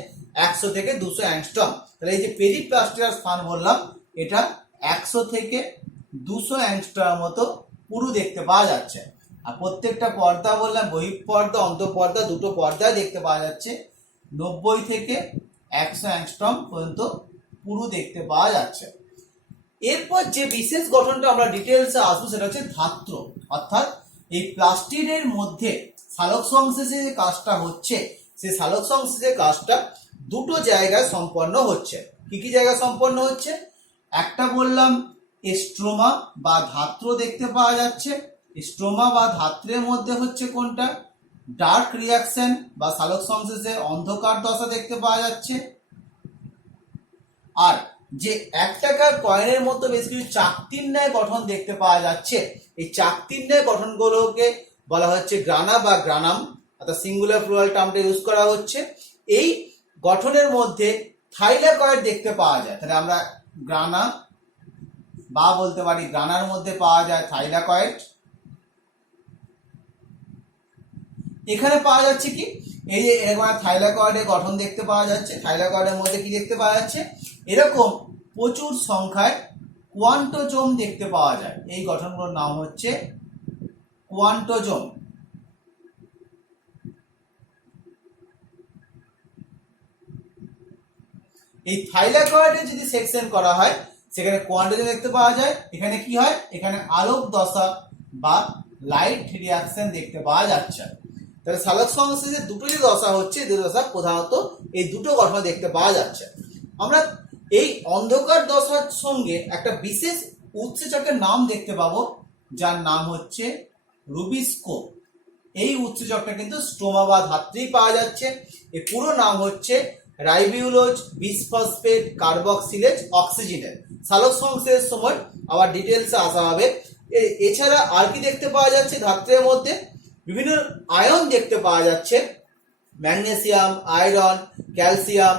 100 থেকে 200 অ্যাংস্ট্রম। তাহলে এই যে পেরিপ্লাস্টিডিয়াল স্থান বললাম, এটা 100 থেকে 200 অ্যাংস্ট্রম মতো পুরু দেখতে পাওয়া যাচ্ছে। আর প্রত্যেকটা পর্দা বললাম বহিঃপর্দা অন্তঃপর্দা দুটো পর্দায় দেখতে পাওয়া যাচ্ছে 90 থেকে 100 অ্যাংস্ট্রম পর্যন্ত পুরু দেখতে পাওয়া যাচ্ছে। এরপর যে বিশেষ গঠনটা আমরা ডিটেলসে আসবো সেটা হচ্ছে ধাত্র, অর্থাৎ এই প্লাস্টিডের মধ্যে সালোক সংশ্লেষে যে কাজটা হচ্ছে, সেই সালোক সংশ্লেষের কাজটা দুটো জায়গায় সম্পন্ন হচ্ছে। কি কি জায়গায় সম্পন্ন হচ্ছে? একটা বললাম স্ট্রোমা বা ধাত্র দেখতে পাওয়া যাচ্ছে। স্ট্রোমা বা ধাত্রের মধ্যে হচ্ছে কোনটা? ডার্ক রিয়াকশন বা সালোক সংশ্লেষে অন্ধকার দশা দেখতে পাওয়া যাচ্ছে। আর যে 1 টাকার কয়েনের মতো বেশ কিছু চাকতির ন্যায় গঠন দেখতে পাওয়া যাচ্ছে, এই চাকতির ন্যায় গঠনগুলোকে বলা হচ্ছে গ্রানা বা গ্রানাম, অর্থাৎ সিঙ্গুলার প্লুরাল টার্মটা ইউজ করা হচ্ছে। এই গঠনের মধ্যে থাইলাকয়েড দেখতে পাওয়া যায়। তাহলে আমরা গ্রানা বা বলতে পারি গ্রানার মধ্যে পাওয়া যায় থাইলাকয়েড। এখানে পাওয়া যাচ্ছে কি, এই যে এরকম থাইলাকয়েডের গঠন দেখতে পাওয়া যাচ্ছে। থাইলাকয়েডের মধ্যে কি দেখতে পাওয়া যাচ্ছে, এরকম প্রচুর সংখ্যায় কোয়ান্টোজোম দেখতে পাওয়া যায়। এই গঠনগুলোর নাম হচ্ছে কোয়ান্টোজোম। এই থাইলাকয়েডে যদি সেকশন করা হয় সেখানে কোয়ান্টোজোম দেখতে পাওয়া যায়। এখানে কি হয়, এখানে আলোক দশা বা লাইট রিয়াকশন দেখতে পাওয়া যাচ্ছে। তাহলে সালোক সংশ্লেষের দুটো যে দশা হচ্ছে, দুটো দশা প্রধানত এই দুটো গঠন দেখতে পাওয়া যাচ্ছে। আমরা এই অন্ধকার দশার সঙ্গে একটা বিশেষ উৎসেচকের নাম দেখতে পাবো, যার নাম হচ্ছে রুবিস্কোপ। এই উৎসেচকটা কিন্তু স্ট্রোমা বা ধাত্রেই পাওয়া যাচ্ছে। এর পুরো নাম হচ্ছে রাইবিউলোজ বিসফসফেট কার্বক্সিলেজ অক্সিজেনেজ। সালোক সংশ্লেষের সময় আবার ডিটেলসে আসা হবে। এছাড়া আর কি দেখতে পাওয়া যাচ্ছে, ধাত্রের মধ্যে বিভিন্ন আয়ন দেখতে পাওয়া যাচ্ছে, magnesium, iron, calcium,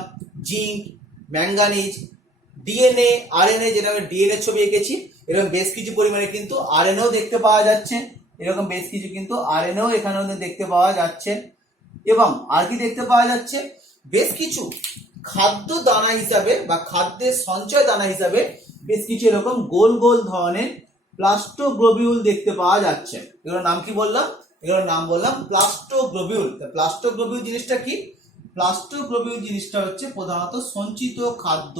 zinc, manganese, DNA, RNA, যেটা আমি ডিএনএ ছবি এঁকেছি, এরকম বেশ কিছু পরিমাণে কিন্তু আরএনএও দেখতে পাওয়া যাচ্ছে। এরকম বেশ কিছু কিন্তু আরএনএও এখানে দেখতে পাওয়া যাচ্ছে। এবং আর কি দেখতে পাওয়া যাচ্ছে, বেশ কিছু খাদ্য দানা হিসাবে বা খাদ্যের সঞ্চয় দানা হিসাবে বেশ কিছু এরকম গোল গোল ধরনের প্লাস্টোগ্লোবিউল দেখতে পাওয়া যাচ্ছে। এগুলোর নাম কি বললাম, এগুলোর নাম বললাম প্লাস্টোগ্লোবিউল। প্লাস্টোগ্লোবিউল জিনিসটা কি, প্লাস্টোগ্লোবিউল জিনিসটা হচ্ছে প্রধানত সঞ্চিত খাদ্য।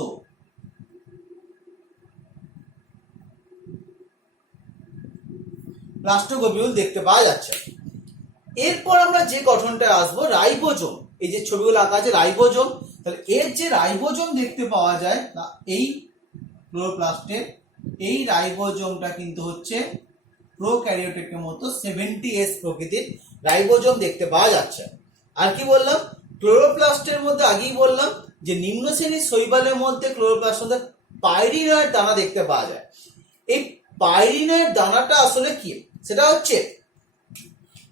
প্লাস্টোগ্লোবিউল দেখতে পাওয়া যাচ্ছে। এরপর আমরা যে গঠনটা আসবো, রাইবোজোম। এই যে ছবিগুলো আঁকা আছে রাইবোজোম, তাহলে এর যে রাইবোজোম দেখতে পাওয়া যায় এই ক্লোরোপ্লাস্টের, এই রাইবোজোমটা কিন্তু হচ্ছে প্রোক্যারিওটের মতো 70S প্রকৃতির রাইবোজোম দেখতে পাওয়া যাচ্ছে। আর কি বললাম, ক্লোরোপ্লাস্টের মধ্যে আগেই বললাম যে নিম্ন শ্রেণীর শৈবালের মধ্যে ক্লোরোপ্লাস্টের মধ্যে পাইরিনয়েড দানা দেখতে পাওয়া যায়। এই পাইরিনয়েড দানাটা আসলে কি, সেটা হচ্ছে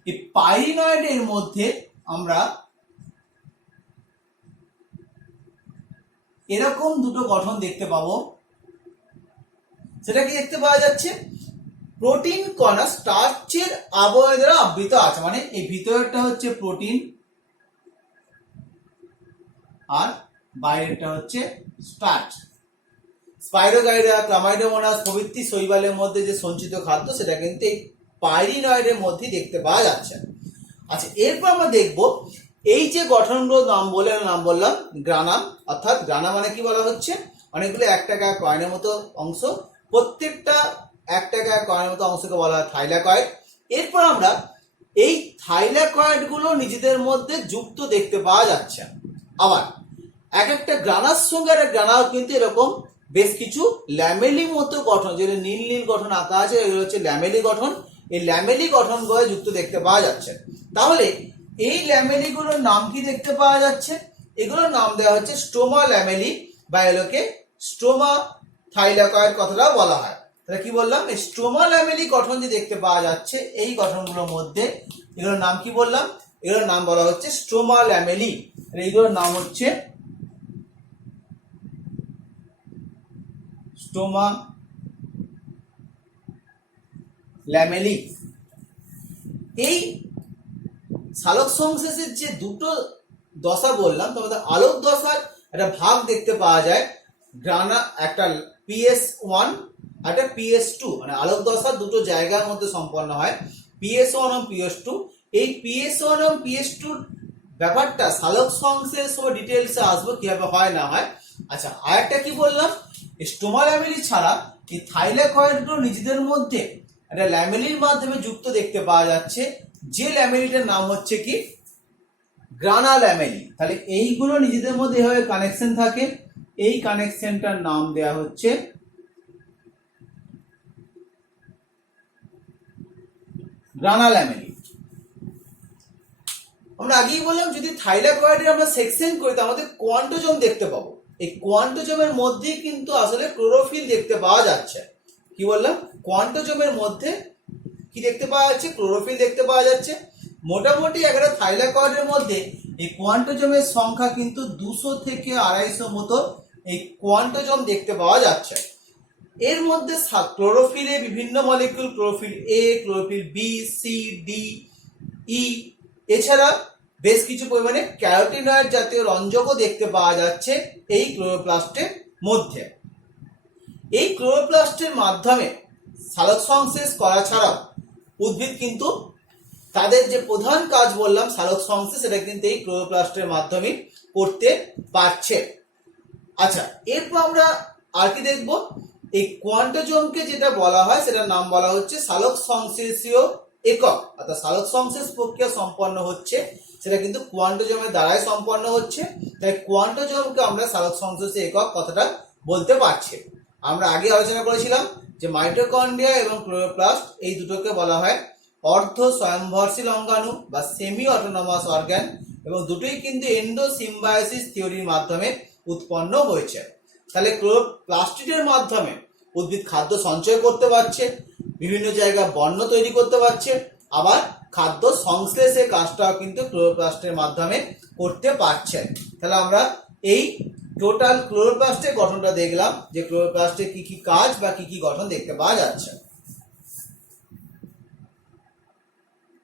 এই পাইরিনয়েডের মধ্যে আমরা এরকম দুটো গঠন দেখতে পাবো। সেটা কি দেখতে পাওয়া যাচ্ছে, প্রোটিন কণা স্টার্চের আবরণ দ্বারা আবৃত আছে। মানে এই ভিতরেরটা হচ্ছে প্রোটিন আর বাইরেরটা হচ্ছে স্টার্চ। স্পাইরোগাইরা, ক্লামাইডোমোনাস প্রভৃতি শৈবালের মধ্যে যে সঞ্চিত খাদ্য, সেটা কিন্তু এই পাইরিনয়েডের মধ্যে দেখতে পাওয়া যাচ্ছে। আচ্ছা, এরপর আমরা দেখব এই যে গঠনগুলোর নাম বললাম গ্রানা। অর্থাৎ গ্রানা মানে কি বলা হচ্ছে, অনেকগুলো এক টাকা কয়েনের মতো অংশ, প্রত্যেকটা এক টাকা কয়েনের মতো অংশকে বলা হয় থাইলাকয়েড। এরপর আমরা এই থাইলাকয়েড গুলো নিজেদের মধ্যে যুক্ত দেখতে পাওয়া যাচ্ছে। আবার এক একটা গ্রানার সঙ্গে একটা গ্রানাও কিন্তু এরকম বেশ কিছু ল্যামেলি মতো গঠন, যেগুলো নীল নীল গঠন আঁকা আছে, এগুলো হচ্ছে ল্যামেলি গঠন। এই ল্যামেলি গঠন গুলো যুক্ত দেখতে পাওয়া যাচ্ছে। তাহলে এই ল্যামেলি গুলোর নাম কি দেখতে পাওয়া যাচ্ছে, এগুলোর নাম দেওয়া হচ্ছে স্ট্রোমা ল্যামেলি, বা এগুলোকে স্ট্রোমা থাইলাকয়েড কথাটাও বলা হয়। তাহলে কি বললাম, এই স্ট্রোমা ল্যামেলি গঠন যে দেখতে পাওয়া যাচ্ছে, এই গঠনগুলোর মধ্যে এগুলোর নাম কি বললাম, এগুলোর নাম বলা হচ্ছে স্ট্রোমা ল্যামেলি। এইগুলোর নাম হচ্ছে স্ট্রোমা ল্যামেলি। এই সালোক সংশ্লেষের যে দুটো দশা বললাম, তোমাদের আলোক দশার একটা ভাগ দেখতে পাওয়া যায়, গ্রানা একটা PS1 আর একটা PS2, মানে আলোক দশার দুটো জায়গার মধ্যে সম্পন্ন হয়, PS1 এবং PS2। এই PS1 এবং PS2 ব্যাপারটা সালোক সংশ্লেষের সময় ডিটেলসে আসবো কিভাবে হয় না হয়। আচ্ছা, আর একটা কি বললাম, স্ট্রোমা ল্যামেলি ছাড়া এই থাইলাকয়েডগুলো নিজেদের মধ্যে একটা ল্যামেলির মাধ্যমে যুক্ত দেখতে পাওয়া যাচ্ছে, যে ল্যামেলিটার নাম হচ্ছে কি গ্রানা ল্যামেলি। তাহলে এইগুলো নিজেদের মধ্যে এভাবে কানেকশন থাকে, এই কানেকশনটার নাম দেয়া হচ্ছে গ্রানা ল্যামেলি। আমরা আগেই বললাম যদি থাইলাকয়েডের আমরা সেকশন করি তাহলে আমাদের কোয়ান্টোজোম দেখতে পাবো। এই কোয়ান্টোজোমের মধ্যেই কিন্তু আসলে ক্লোরোফিল দেখতে পাওয়া যাচ্ছে। কি বললাম, কোয়ান্টোজোমের মধ্যে কি দেখতে পাওয়া যাচ্ছে, ক্লোরোফিল দেখতে পাওয়া যাচ্ছে। মোটামুটি একটা থাইলাকয়েডের মধ্যে এই কোয়ান্টোজোমের সংখ্যা কিন্তু 200 থেকে 250 মতো এই কোয়ান্টোজোম দেখতে পাওয়া যাচ্ছে। এর মধ্যে ক্লোরোফিলে বিভিন্ন molecule, chlorophyll a, chlorophyll b, c, d, e, এছাড়া বেশ কিছু পরিমাণে ক্যারোটিনয়েড জাতীয় রঞ্জকও দেখতে পাওয়া যাচ্ছে এই ক্লোরোপ্লাস্টের মধ্যে। এই ক্লোরোপ্লাস্টের মাধ্যমে সালোকসংশ্লেষ করা ছাড়াও উদ্ভিদ কিন্তু তাদের যে প্রধান কাজ বললাম সালোকসংশ্লেষ, সেটা কিন্তু এই ক্লোরোপ্লাস্টের মাধ্যমে করতে পারছে। আচ্ছা, এরপর আমরা আর কি দেখব, এই কোয়ান্টোজোমকে যেটা বলা হয় সেটার নাম বলা হচ্ছে সালোক সংশ্লেষীয় একক, অর্থাৎ সালোক সংশ্লেষ প্রক্রিয়া সম্পন্ন হচ্ছে সেটা কিন্তু কোয়ান্টোজোমের দ্বারাই সম্পন্ন হচ্ছে। তাই কোয়ান্টোজোমকে আমরা সালোক সংশ্লেষীয় একক কথাটা বলতে পারছি। আমরা আগে আলোচনা করেছিলাম যে মাইটোকন্ড্রিয়া এবং ক্লোরোপ্লাস্ট এই দুটোকে বলা হয় অর্ধ স্বয়ংভরশীল অঙ্গাণু বা সেমি অটোনমাস অর্গান, এবং দুটোই কিন্তু এন্ডোসিম্বায়োসিস থিওরির মাধ্যমে উৎপন্ন হয়েছে। তাহলে ক্লোরোপ্লাস্টিডের মাধ্যমে উদ্ভিদ খাদ্য সঞ্চয় করতে পারছে, বিভিন্ন জায়গায় বর্ণ তৈরি করতে পারছে, আবার খাদ্য সংশ্লেষের কাজটাও কিন্তু ক্লোরোপ্লাস্টের মাধ্যমে করতে পারছে। তাহলে আমরা এই টোটাল ক্লোরোপ্লাস্টের গঠনটা দেখলাম যে ক্লোরোপ্লাস্টের কি কি কাজ বা কি কি গঠন দেখতে পাওয়া যাচ্ছে।